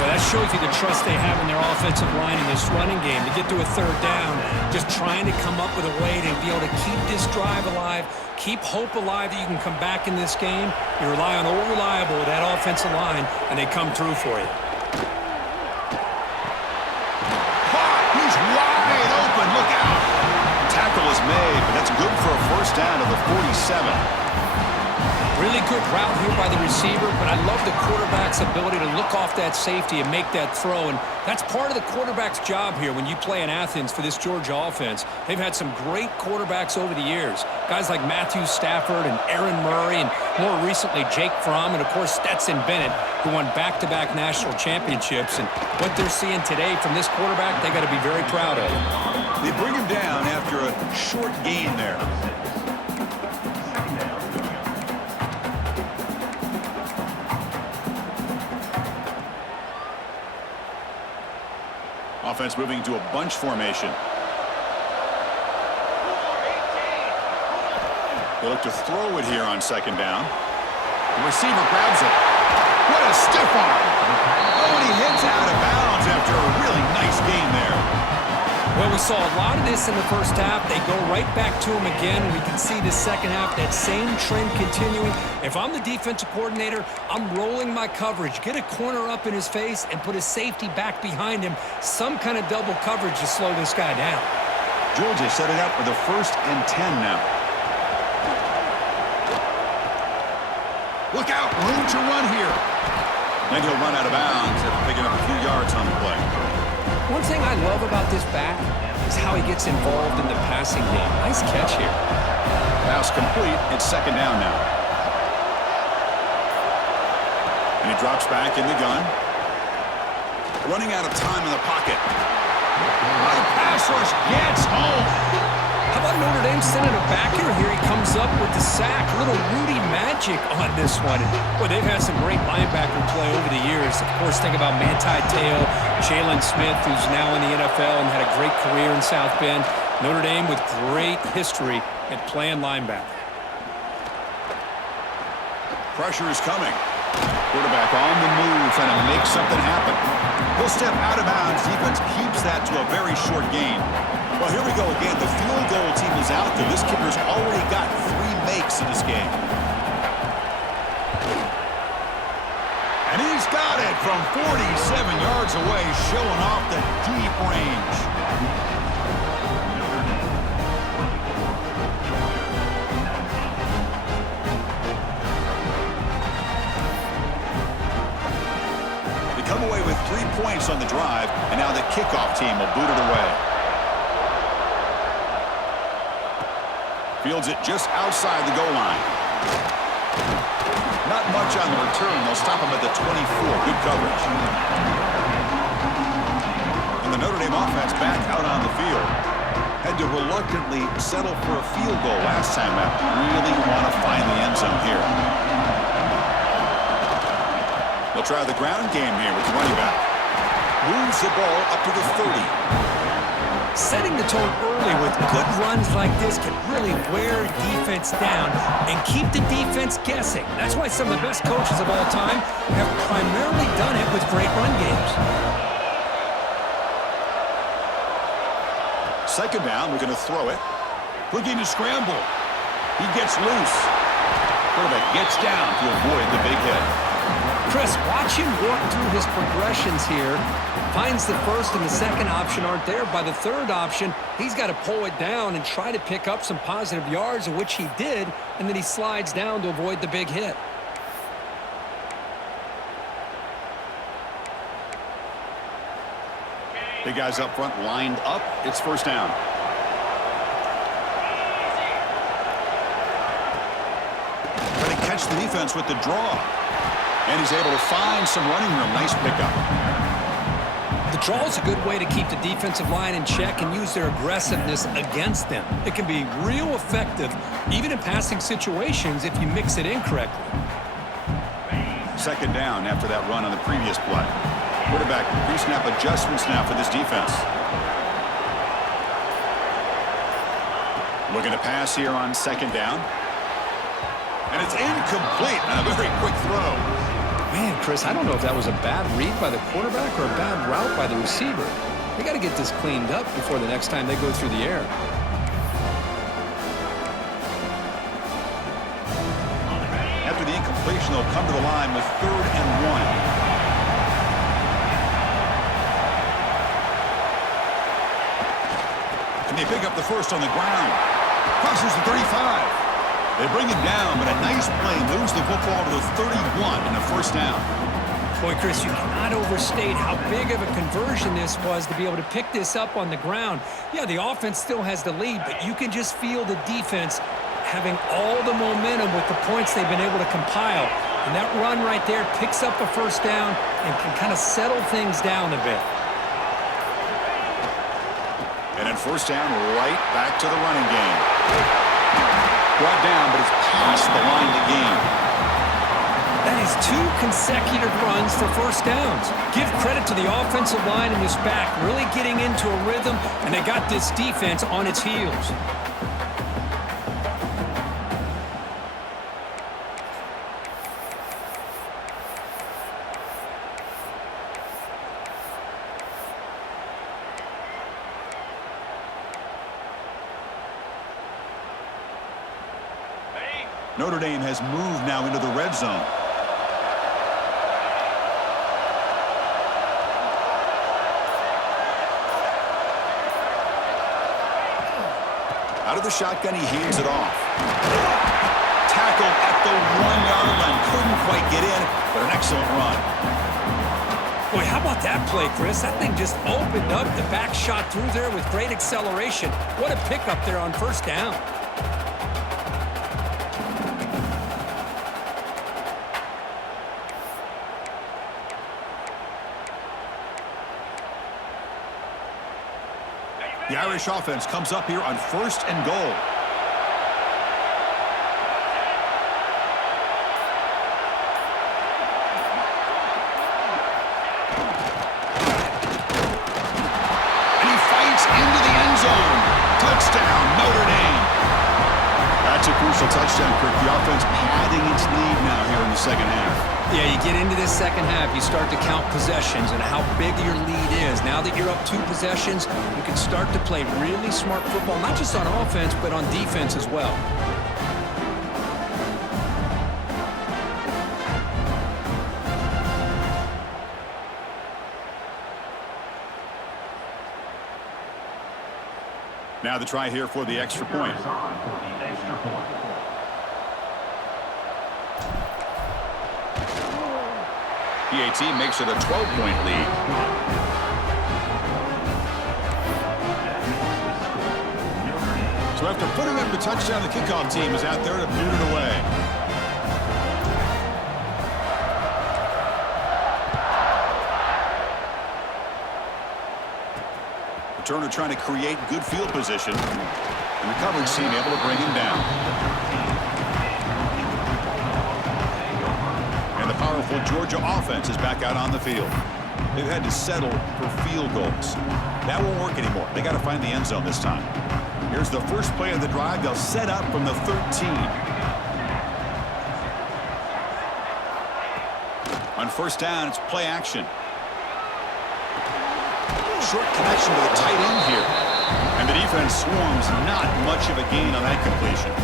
Well, that shows you the trust they have in their offensive line in this running game. To get to a third down, just trying to come up with a way to be able to keep this drive alive, keep hope alive that you can come back in this game. You rely on Old Reliable with that offensive line, and they come through for you. He's wide open, look out. Tackle is made, but that's good for a first down to the 47. Really good route here by the receiver, but I love the quarterback's ability to look off that safety and make that throw, and that's part of the quarterback's job here when you play in Athens for this Georgia offense. They've had some great quarterbacks over the years, guys like Matthew Stafford and Aaron Murray, and more recently Jake Fromm, and of course Stetson Bennett, who won back-to-back national championships. And what they're seeing today from this quarterback, they got to be very proud of. They bring him down after a short gain there. Offense moving to a bunch formation. They look to throw it here on second down. The receiver grabs it. What a stiff arm. Oh, and he hits out of bounds after a really nice gain there. Well, we saw a lot of this in the first half. They go right back to him again. We can see the second half, that same trend continuing. If I'm the defensive coordinator, I'm rolling my coverage. Get a corner up in his face and put a safety back behind him. Some kind of double coverage to slow this guy down. Georgia set it up for the 1st and 10 now. Look out, room to run here. And he'll run out of bounds after picking up a few yards on the play. One thing I love about this back is how he gets involved in the passing game. Nice catch here. Pass complete. It's second down now. And he drops back in the gun. Running out of time in the pocket. The pass rush gets home. How about Notre Dame sending a back here? Here he comes up with the sack. A little Rudy magic on this one. Boy, they've had some great linebacker play over the years. Of course, think about Manti Te'o, Jalen Smith, who's now in the NFL and had a great career in South Bend. Notre Dame with great history at playing linebacker. Pressure is coming. Quarterback on the move, trying to make something happen. He'll step out of bounds. Defense keeps that to a very short gain. Well, here we go again. The field goal team is out there. This kicker's already got 3 makes in this game. And he's got it from 47 yards away, showing off the deep range. They come away with 3 points on the drive, and now the kickoff team will boot it away. Fields it just outside the goal line. Not much on the return. They'll stop him at the 24. Good coverage. And the Notre Dame offense back out on the field. Had to reluctantly settle for a field goal last time out. Really want to find the end zone here. They'll try the ground game here with the running back. Moves the ball up to the 30. Setting the tone early with good runs like this can really wear defense down and keep the defense guessing. That's why some of the best coaches of all time have primarily done it with great run games. Second down, we're going to throw it. Looking to scramble. He gets loose. Quarterback gets down to avoid the big hit. Chris, watch him work through his progressions here. Finds the first and the second option aren't there. By the third option, he's got to pull it down and try to pick up some positive yards, of which he did, and then he slides down to avoid the big hit. Big guys up front lined up. It's first down. Trying to catch the defense with the draw. And he's able to find some running room. Nice pickup. The draw is a good way to keep the defensive line in check and use their aggressiveness against them. It can be real effective, even in passing situations, if you mix it in correctly. Second down after that run on the previous play. Quarterback pre-snap adjustments now for this defense. Looking to pass here on second down. And it's incomplete on a very quick throw. Man, Chris, I don't know if that was a bad read by the quarterback or a bad route by the receiver. They got to get this cleaned up before the next time they go through the air. After the incompletion, they'll come to the line with 3rd and 1. And they pick up the first on the ground. Crosses the 35. They bring him down, but a nice play moves the football to the 31 and a first down. Boy, Chris, you cannot overstate how big of a conversion this was to be able to pick this up on the ground. Yeah, the offense still has the lead, but you can just feel the defense having all the momentum with the points they've been able to compile. And that run right there picks up a first down and can kind of settle things down a bit. And then first down, right back to the running game. Brought down, but it's past the line to gain. That is 2 consecutive runs for first downs. Give credit to the offensive line and his back really getting into a rhythm, and they got this defense on its heels. Notre Dame has moved now into the red zone. Out of the shotgun, he hands it off. Tackled at the 1-yard line. Couldn't quite get in, but an excellent run. Boy, how about that play, Chris? That thing just opened up. The back shot through there with great acceleration. What a pickup there on first down. The Irish offense comes up here on first and goal. And he fights into the end zone. Touchdown, Notre Dame. That's a crucial touchdown, Kirk. The offense padding its lead now here in the second half. Yeah, you get into this second half, you start to count possessions and how big your lead is. Now that you're up 2 possessions, you can start to play really smart football, not just on offense, but on defense as well. Now the try here for the extra point. PAT makes it a 12-point lead. So after putting up the touchdown, the kickoff team is out there to boot it away. Returner trying to create good field position. And the coverage team able to bring him down. The powerful Georgia offense is back out on the field. They've had to settle for field goals. That won't work anymore. They got to find the end zone this time. Here's the first play of the drive. They'll set up from the 13. On first down, it's play action. Short connection to the tight end here. And the defense swarms. Not much of a gain on that completion.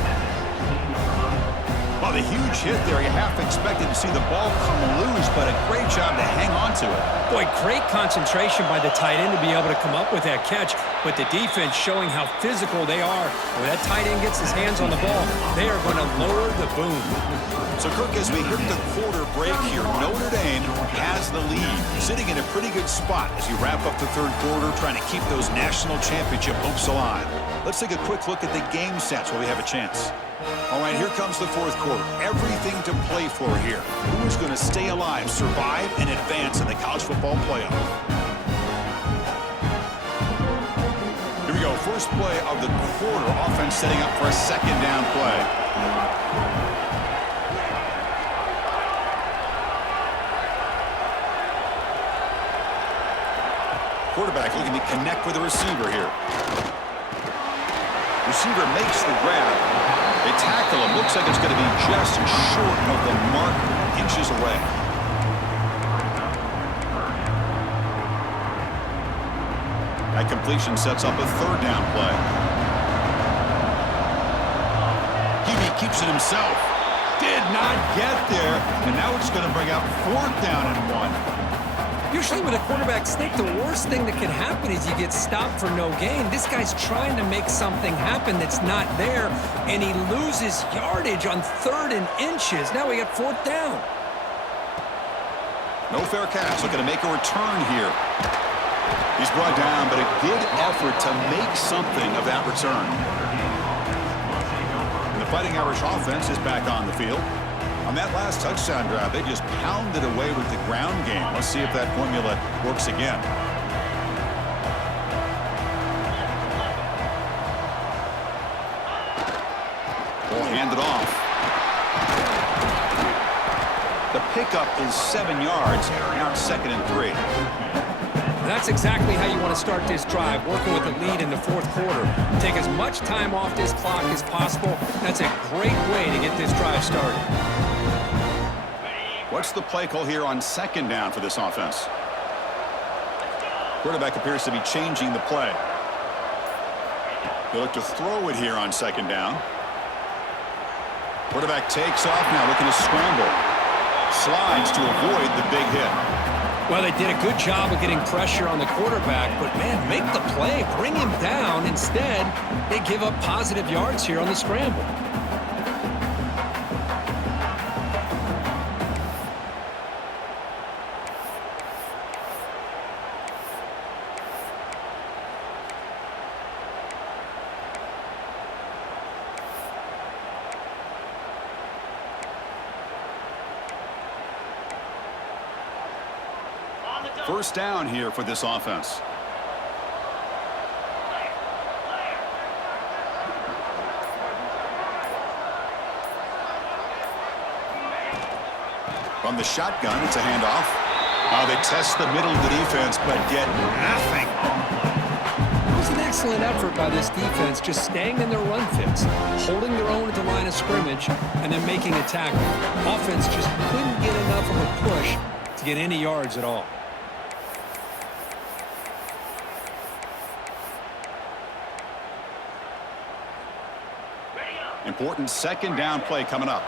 Well, the huge hit there. You half expected to see the ball come loose, but a great job to hang on to it. Boy, great concentration by the tight end to be able to come up with that catch, but the defense showing how physical they are. When that tight end gets his hands on the ball, they are going to lower the boom. So, Kirk, as we hit the quarter break here, Notre Dame has the lead, sitting in a pretty good spot as you wrap up the third quarter, trying to keep those national championship hopes alive. Let's take a quick look at the game stats while we have a chance. All right, here comes the fourth quarter. Everything to play for here. Who is going to stay alive, survive, and advance in the college football playoff? Here we go. First play of the quarter. Offense setting up for a second down play. Quarterback looking to connect with the receiver here. Receiver makes the grab. They tackle him. Looks like it's going to be just short of the mark, inches away. That completion sets up a third down play. Hebe keeps it himself. Did not get there. And now it's going to bring out fourth down and 1. Usually with a quarterback sneak, the worst thing that can happen is you get stopped for no gain. This guy's trying to make something happen that's not there, and he loses yardage on 3rd and inches. Now we got 4th down. No fair catch. Looking to make a return here. He's brought down, but a good effort to make something of that return. And the Fighting Irish offense is back on the field. On that last touchdown drive, they just pounded away with the ground game. Let's see if that formula works again. Ball handed off. The pickup is 7 yards. Now it's 2nd and 3. That's exactly how you want to start this drive, working with a lead in the 4th quarter. Take as much time off this clock as possible. That's a great way to get this drive started. What's the play call here on 2nd down for this offense? Quarterback appears to be changing the play. They look to throw it here on 2nd down. Quarterback takes off now, looking to scramble. Slides to avoid the big hit. Well, they did a good job of getting pressure on the quarterback, but, man, make the play. Bring him down. Instead, they give up positive yards here on the scramble. First down here for this offense. From the shotgun, it's a handoff. They test the middle of the defense, but get nothing. It was an excellent effort by this defense, just staying in their run fits, holding their own at the line of scrimmage, and then making a tackle. Offense just couldn't get enough of a push to get any yards at all. Important 2nd down play coming up.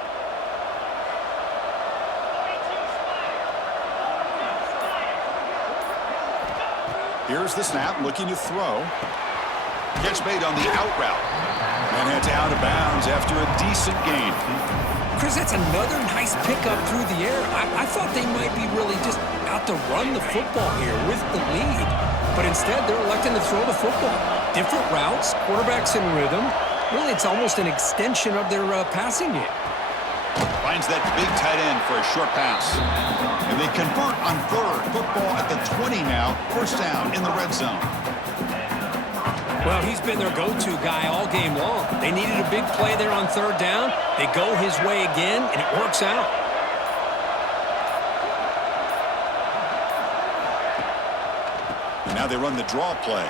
Here's the snap, looking to throw. Catch made on the out route. And it's out of bounds after a decent gain. Chris, that's another nice pickup through the air. I thought they might be really just out to run the football here with the lead. But instead, they're electing to throw the football. Different routes, quarterbacks in rhythm. Really, it's almost an extension of their passing game. Finds that big tight end for a short pass. And they convert on 3rd. Football at the 20 now. First down in the red zone. Well, he's been their go-to guy all game long. They needed a big play there on 3rd down. They go his way again, and it works out. And now they run the draw play.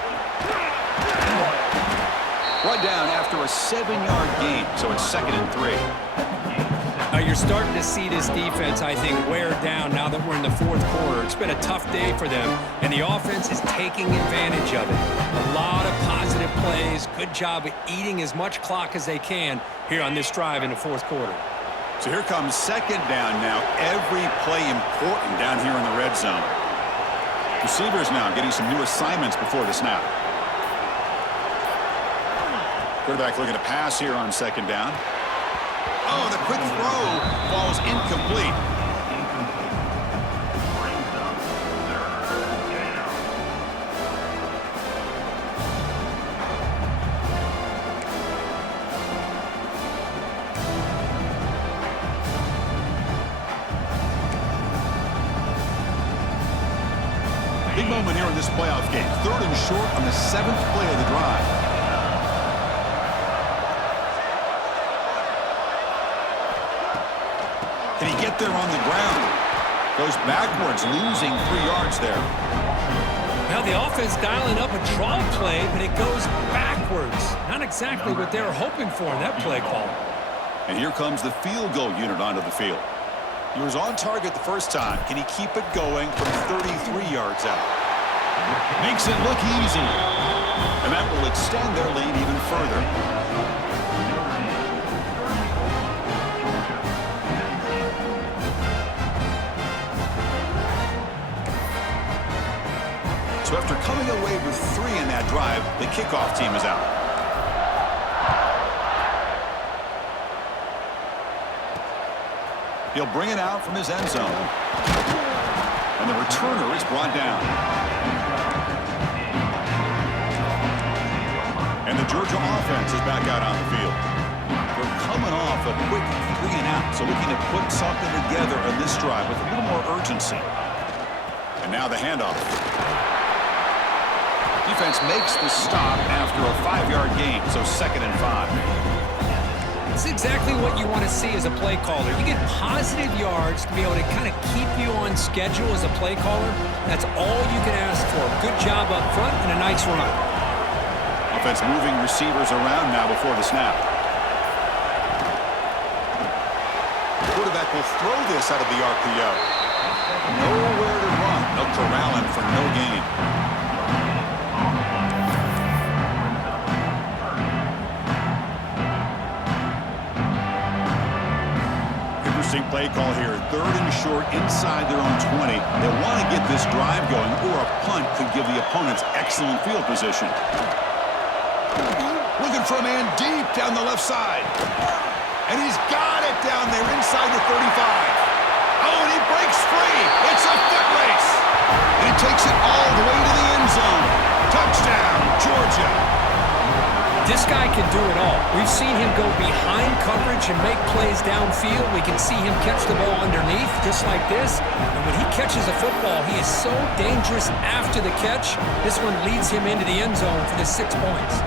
Brought down after a 7-yard gain, so it's 2nd and 3. You're starting to see this defense, I think, wear down now that we're in the 4th quarter. It's been a tough day for them, and the offense is taking advantage of it. A lot of positive plays. Good job of eating as much clock as they can here on this drive in the 4th quarter. So here comes 2nd down now. Every play important down here in the red zone. Receivers now getting some new assignments before the snap. Quarterback looking to pass here on 2nd down. Oh, the quick throw falls incomplete. Big moment here in this playoff game. 3rd and short on the 7th play of the drive. Can he get there on the ground? Goes backwards, losing 3 yards there. Now the offense dialing up a draw play, but it goes backwards. Not exactly what they were hoping for in that play call. And here comes the field goal unit onto the field. He was on target the first time. Can he keep it going from 33 yards out? Makes it look easy. And that will extend their lead even further. getting away with 3 in that drive. The kickoff team is out. He'll bring it out from his end zone. And the returner is brought down. And the Georgia offense is back out on the field. They're coming off a quick 3 and out, so looking to put something together on this drive with a little more urgency. And now the handoff. Defense makes the stop after a 5-yard gain, so 2nd and 5. It's exactly what you want to see as a play caller. You get positive yards to be able to kind of keep you on schedule as a play caller. That's all you can ask for. Good job up front and a nice run. Offense moving receivers around now before the snap. The quarterback will throw this out of the RPO. Nowhere to run. They'll corral him for no gain. Interesting play call here. 3rd and short inside their own 20. They want to get this drive going, or a punt could give the opponents excellent field position. Looking for a man deep down the left side. And he's got it down there inside the 35. Oh, and he breaks free. It's a foot race. And he takes it all the way to the end zone. Touchdown, Georgia. This guy can do it all. We've seen him go behind coverage and make plays downfield. We can see him catch the ball underneath, just like this. And when he catches a football, he is so dangerous after the catch. This one leads him into the end zone for the 6 points.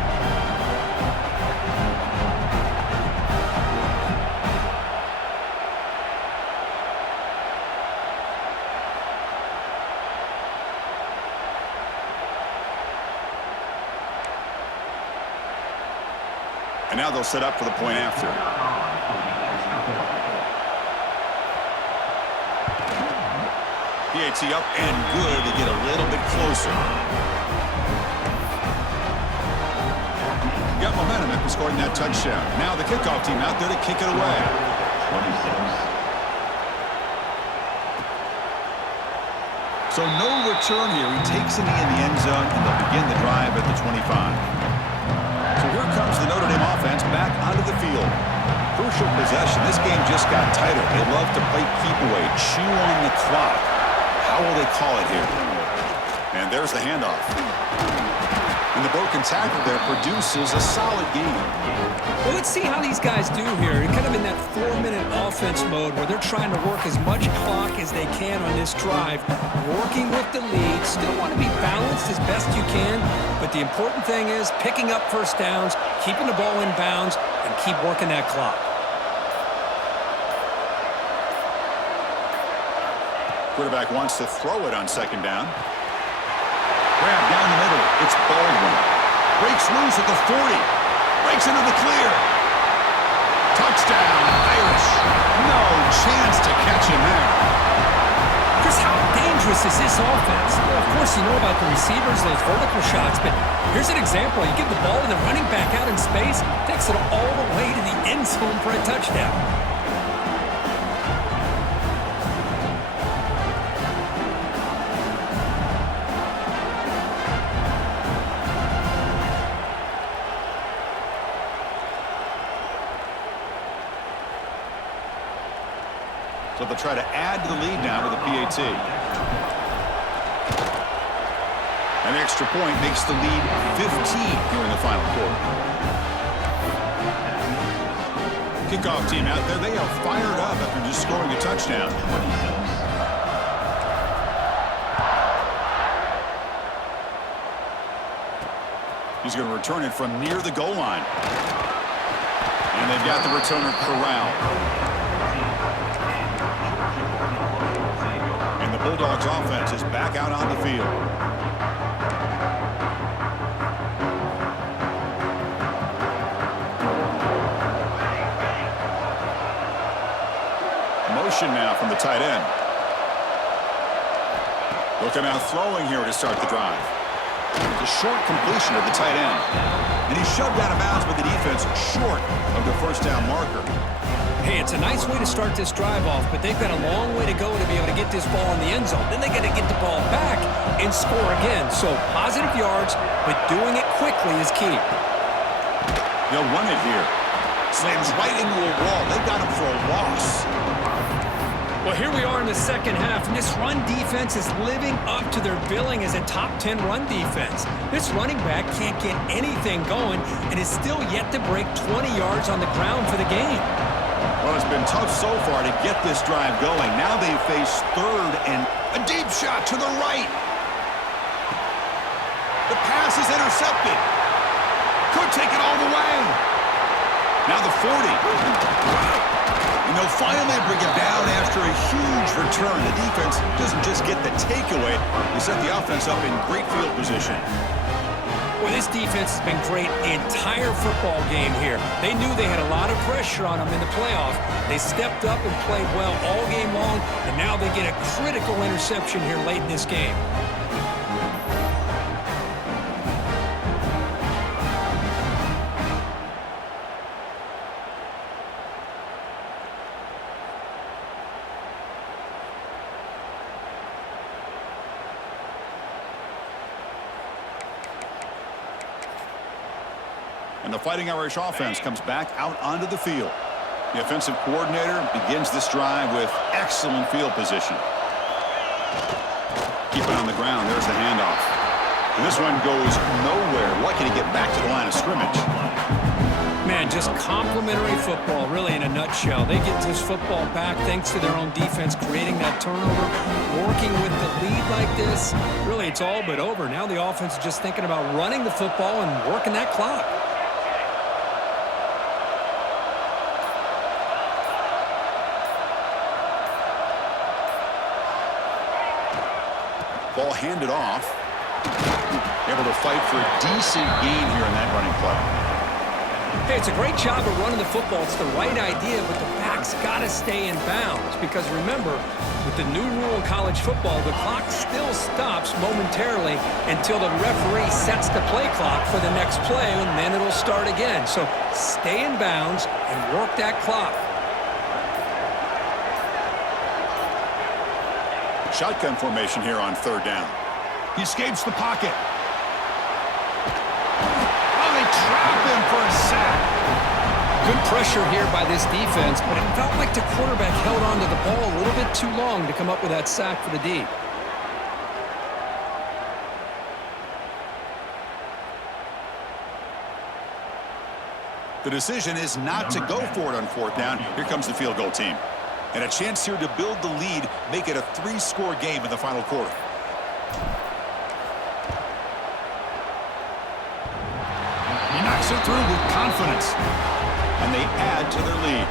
And now they'll set up for the point after. PAT up and good to get a little bit closer. Got momentum after scoring that touchdown. Now the kickoff team out there to kick it away. So no return here. He takes it in the end zone, and they'll begin the drive at the 25. So here comes the Notre Dame offense back onto the field. Crucial possession. This game just got tighter. They love to play keep away, chew on the clock. How will they call it here? And there's the handoff. And the broken tackle there produces a solid game. Well, let's see how these guys do here. Kind of in that 4-minute offense mode where they're trying to work as much clock as they can on this drive, working with the lead. Still want to be balanced as best you can, but the important thing is picking up first downs, keeping the ball in bounds, and keep working that clock. Quarterback wants to throw it on 2nd down. Grab down the middle. It's Baldwin. Breaks loose at the 40. Breaks into the clear. Touchdown, Irish. No chance to catch him there. Chris, how dangerous is this offense? Well, of course, you know about the receivers, those vertical shots, but here's an example. You give the ball and the running back out in space, takes it all the way to the end zone for a touchdown. So they'll try to add to the lead now with a PAT. An extra point makes the lead 15 here in the final quarter. Kickoff team out there. They are fired up after just scoring a touchdown. He's going to return it from near the goal line. And they've got the returner corralled. Bulldogs offense is back out on the field. Motion now from the tight end. Looking out throwing here to start the drive. a short completion to the tight end. And he's shoved out of bounds by the defense short of the first down marker. Hey, it's a nice way to start this drive off, but they've got a long way to go to be able to get this ball in the end zone. Then they got to get the ball back and score again. So positive yards, but doing it quickly is key. They'll run it here. Slams right into a wall. They got him for a loss. Well, here we are in the second half, and this run defense is living up to their billing as a top 10 run defense. This running back can't get anything going and is still yet to break 20 yards on the ground for the game. Well, it's been tough so far to get this drive going. Now they face third and a deep shot to the right. The pass is intercepted. Could take it all the way. Now the 40. And they'll finally bring it down after a huge return. The defense doesn't just get the takeaway. They set the offense up in great field position. Well, this defense has been great the entire football game here. They knew they had a lot of pressure on them in the playoff. They stepped up and played well all game long, and now they get a critical interception here late in this game. And the Fighting Irish offense comes back out onto the field. The offensive coordinator begins this drive with excellent field position. Keep it on the ground. There's the handoff. And this one goes nowhere. Lucky to get back to the line of scrimmage. Man, just complimentary football, really, in a nutshell. They get this football back thanks to their own defense, creating that turnover, working with the lead like this. Really, it's all but over. Now the offense is just thinking about running the football and working that clock. Ball handed off. Able to fight for a decent gain here in that running play. Hey, it's a great job of running the football. It's the right idea, but the back's got to stay in bounds. Because remember, with the new rule in college football, the clock still stops momentarily until the referee sets the play clock for the next play, and then it'll start again. So stay in bounds and work that clock. Shotgun formation here on third down. He escapes the pocket. Oh, they trap him for a sack. Good pressure here by this defense, but it felt like the quarterback held on to the ball a little bit too long to come up with that sack for the D. The decision is not to go for it on fourth down. Here comes the field goal team. And a chance here to build the lead, make it a 3-score game in the final quarter. He knocks it through with confidence. And they add to their lead.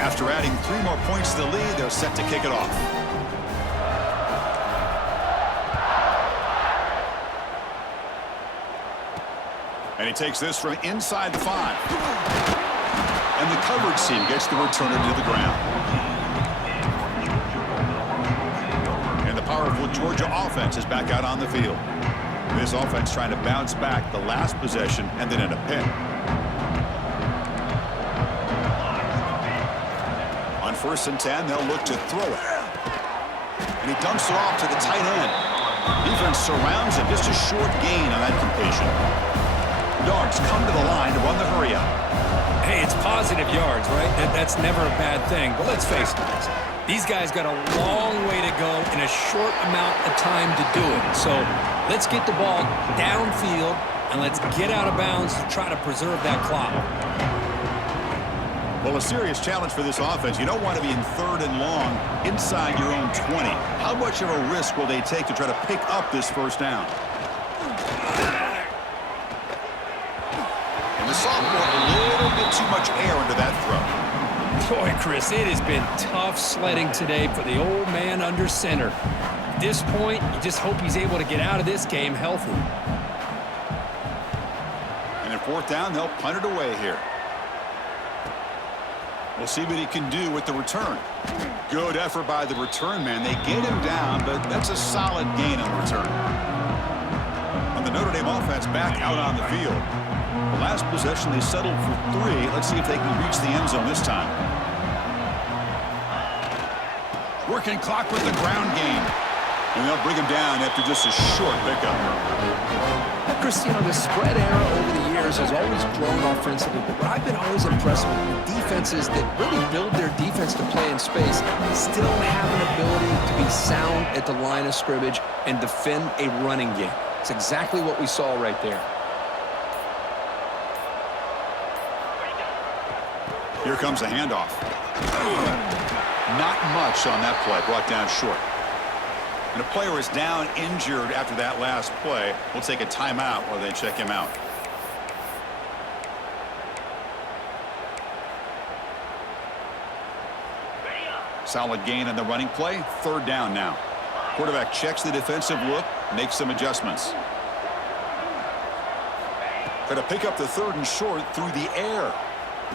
After adding 3 more points to the lead, they're set to kick it off. And he takes this from inside the 5. And the coverage team gets the returner to the ground. And the powerful Georgia offense is back out on the field. This offense trying to bounce back the last possession and then in a pick. On 1st and 10, they'll look to throw it. And he dumps it off to the tight end. Defense surrounds him. Just a short gain on that completion. Dogs come to the line to run the hurry-up. Hey, it's positive yards, right? That's never a bad thing. But let's face it, guys. These guys got a long way to go in a short amount of time to do it. So let's get the ball downfield, and let's get out of bounds to try to preserve that clock. Well, a serious challenge for this offense. You don't want to be in 3rd and long inside your own 20. How much of a risk will they take to try to pick up this first down? And the sophomore, a little bit too much air into that throw. Boy, Chris, it has been tough sledding today for the old man under center. At this point, you just hope he's able to get out of this game healthy. And in 4th down, they'll punt it away here. We'll see what he can do with the return. Good effort by the return man. They get him down, but that's a solid gain on the return. And the Notre Dame offense back out on the field. The last possession, they settled for 3. Let's see if they can reach the end zone this time. Working clock with the ground game. And they'll bring him down after just a short pickup. Chris, the spread era over the years has always grown offensively, but what I've been always impressed with defenses that really build their defense to play in space still have an ability to be sound at the line of scrimmage and defend a running game. It's exactly what we saw right there. Here comes a handoff. Not much on that play, brought down short. And a player is down injured after that last play. We'll take a timeout while they check him out. Solid gain on the running play. 3rd down now. Quarterback checks the defensive look, makes some adjustments. Going to pick up the 3rd and short through the air.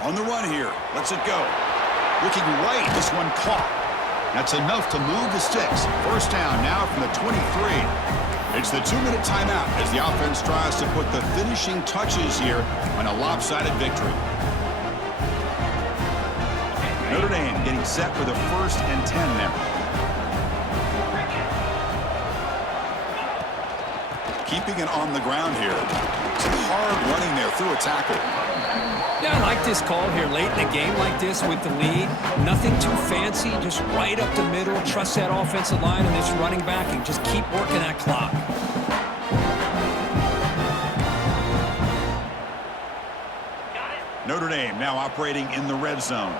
On the run here. Lets it go. Looking right. This one caught. That's enough to move the sticks. 1st down now from the 23. It's the 2-minute timeout as the offense tries to put the finishing touches here on a lopsided victory. Notre Dame getting set for the 1st and 10 now. Keeping it on the ground here. Some hard running there through a tackle. Yeah, I like this call here late in a game like this with the lead. Nothing too fancy, just right up the middle. Trust that offensive line and this running back and just keep working that clock. Notre Dame now operating in the red zone.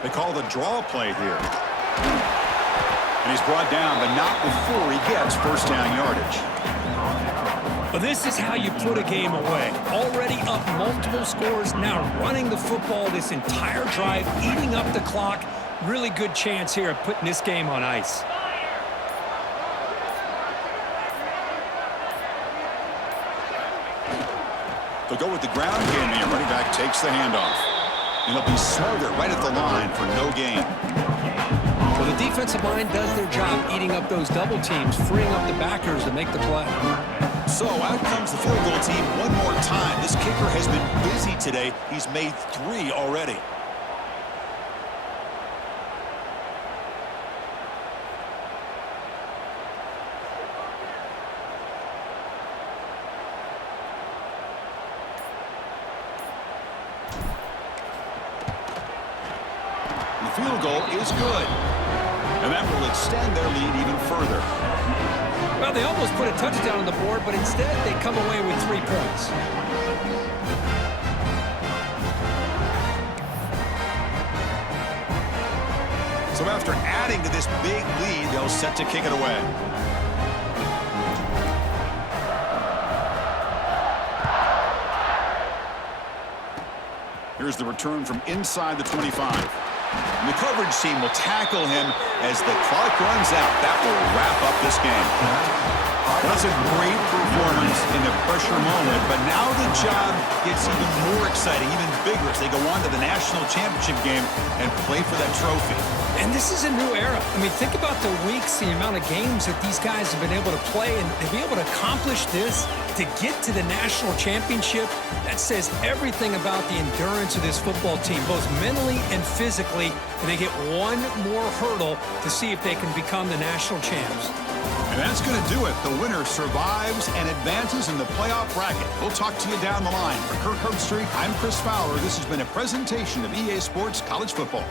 They call the draw play here. And he's brought down, but not before he gets 1st down yardage. But this is how you put a game away. Already up multiple scores, now running the football this entire drive, eating up the clock. Really good chance here of putting this game on ice. They'll go with the ground game here. Running back takes the handoff. And he'll be smothered right at the line for no gain. Well, the defensive line does their job eating up those double teams, freeing up the backers to make the play. So out comes the field goal team one more time. This kicker has been busy today. He's made 3 already. Field goal is good. And that will extend their lead even further. Well, they almost put a touchdown on the board, but instead they come away with 3 points. So after adding to this big lead, they'll set to kick it away. Here's the return from inside the 25. And the coverage team will tackle him as the clock runs out. That will wrap up this game. That's a great performance in the pressure moment, but now the job gets even more exciting, even bigger as they go on to the national championship game and play for that trophy. And this is a new era. I mean, think about the weeks, the amount of games that these guys have been able to play, and to be able to accomplish this, to get to the national championship, that says everything about the endurance of this football team, both mentally and physically, and they get one more hurdle to see if they can become the national champs. And that's going to do it. The winner survives and advances in the playoff bracket. We'll talk to you down the line. For Kirk Herbstreit, I'm Chris Fowler. This has been a presentation of EA Sports College Football.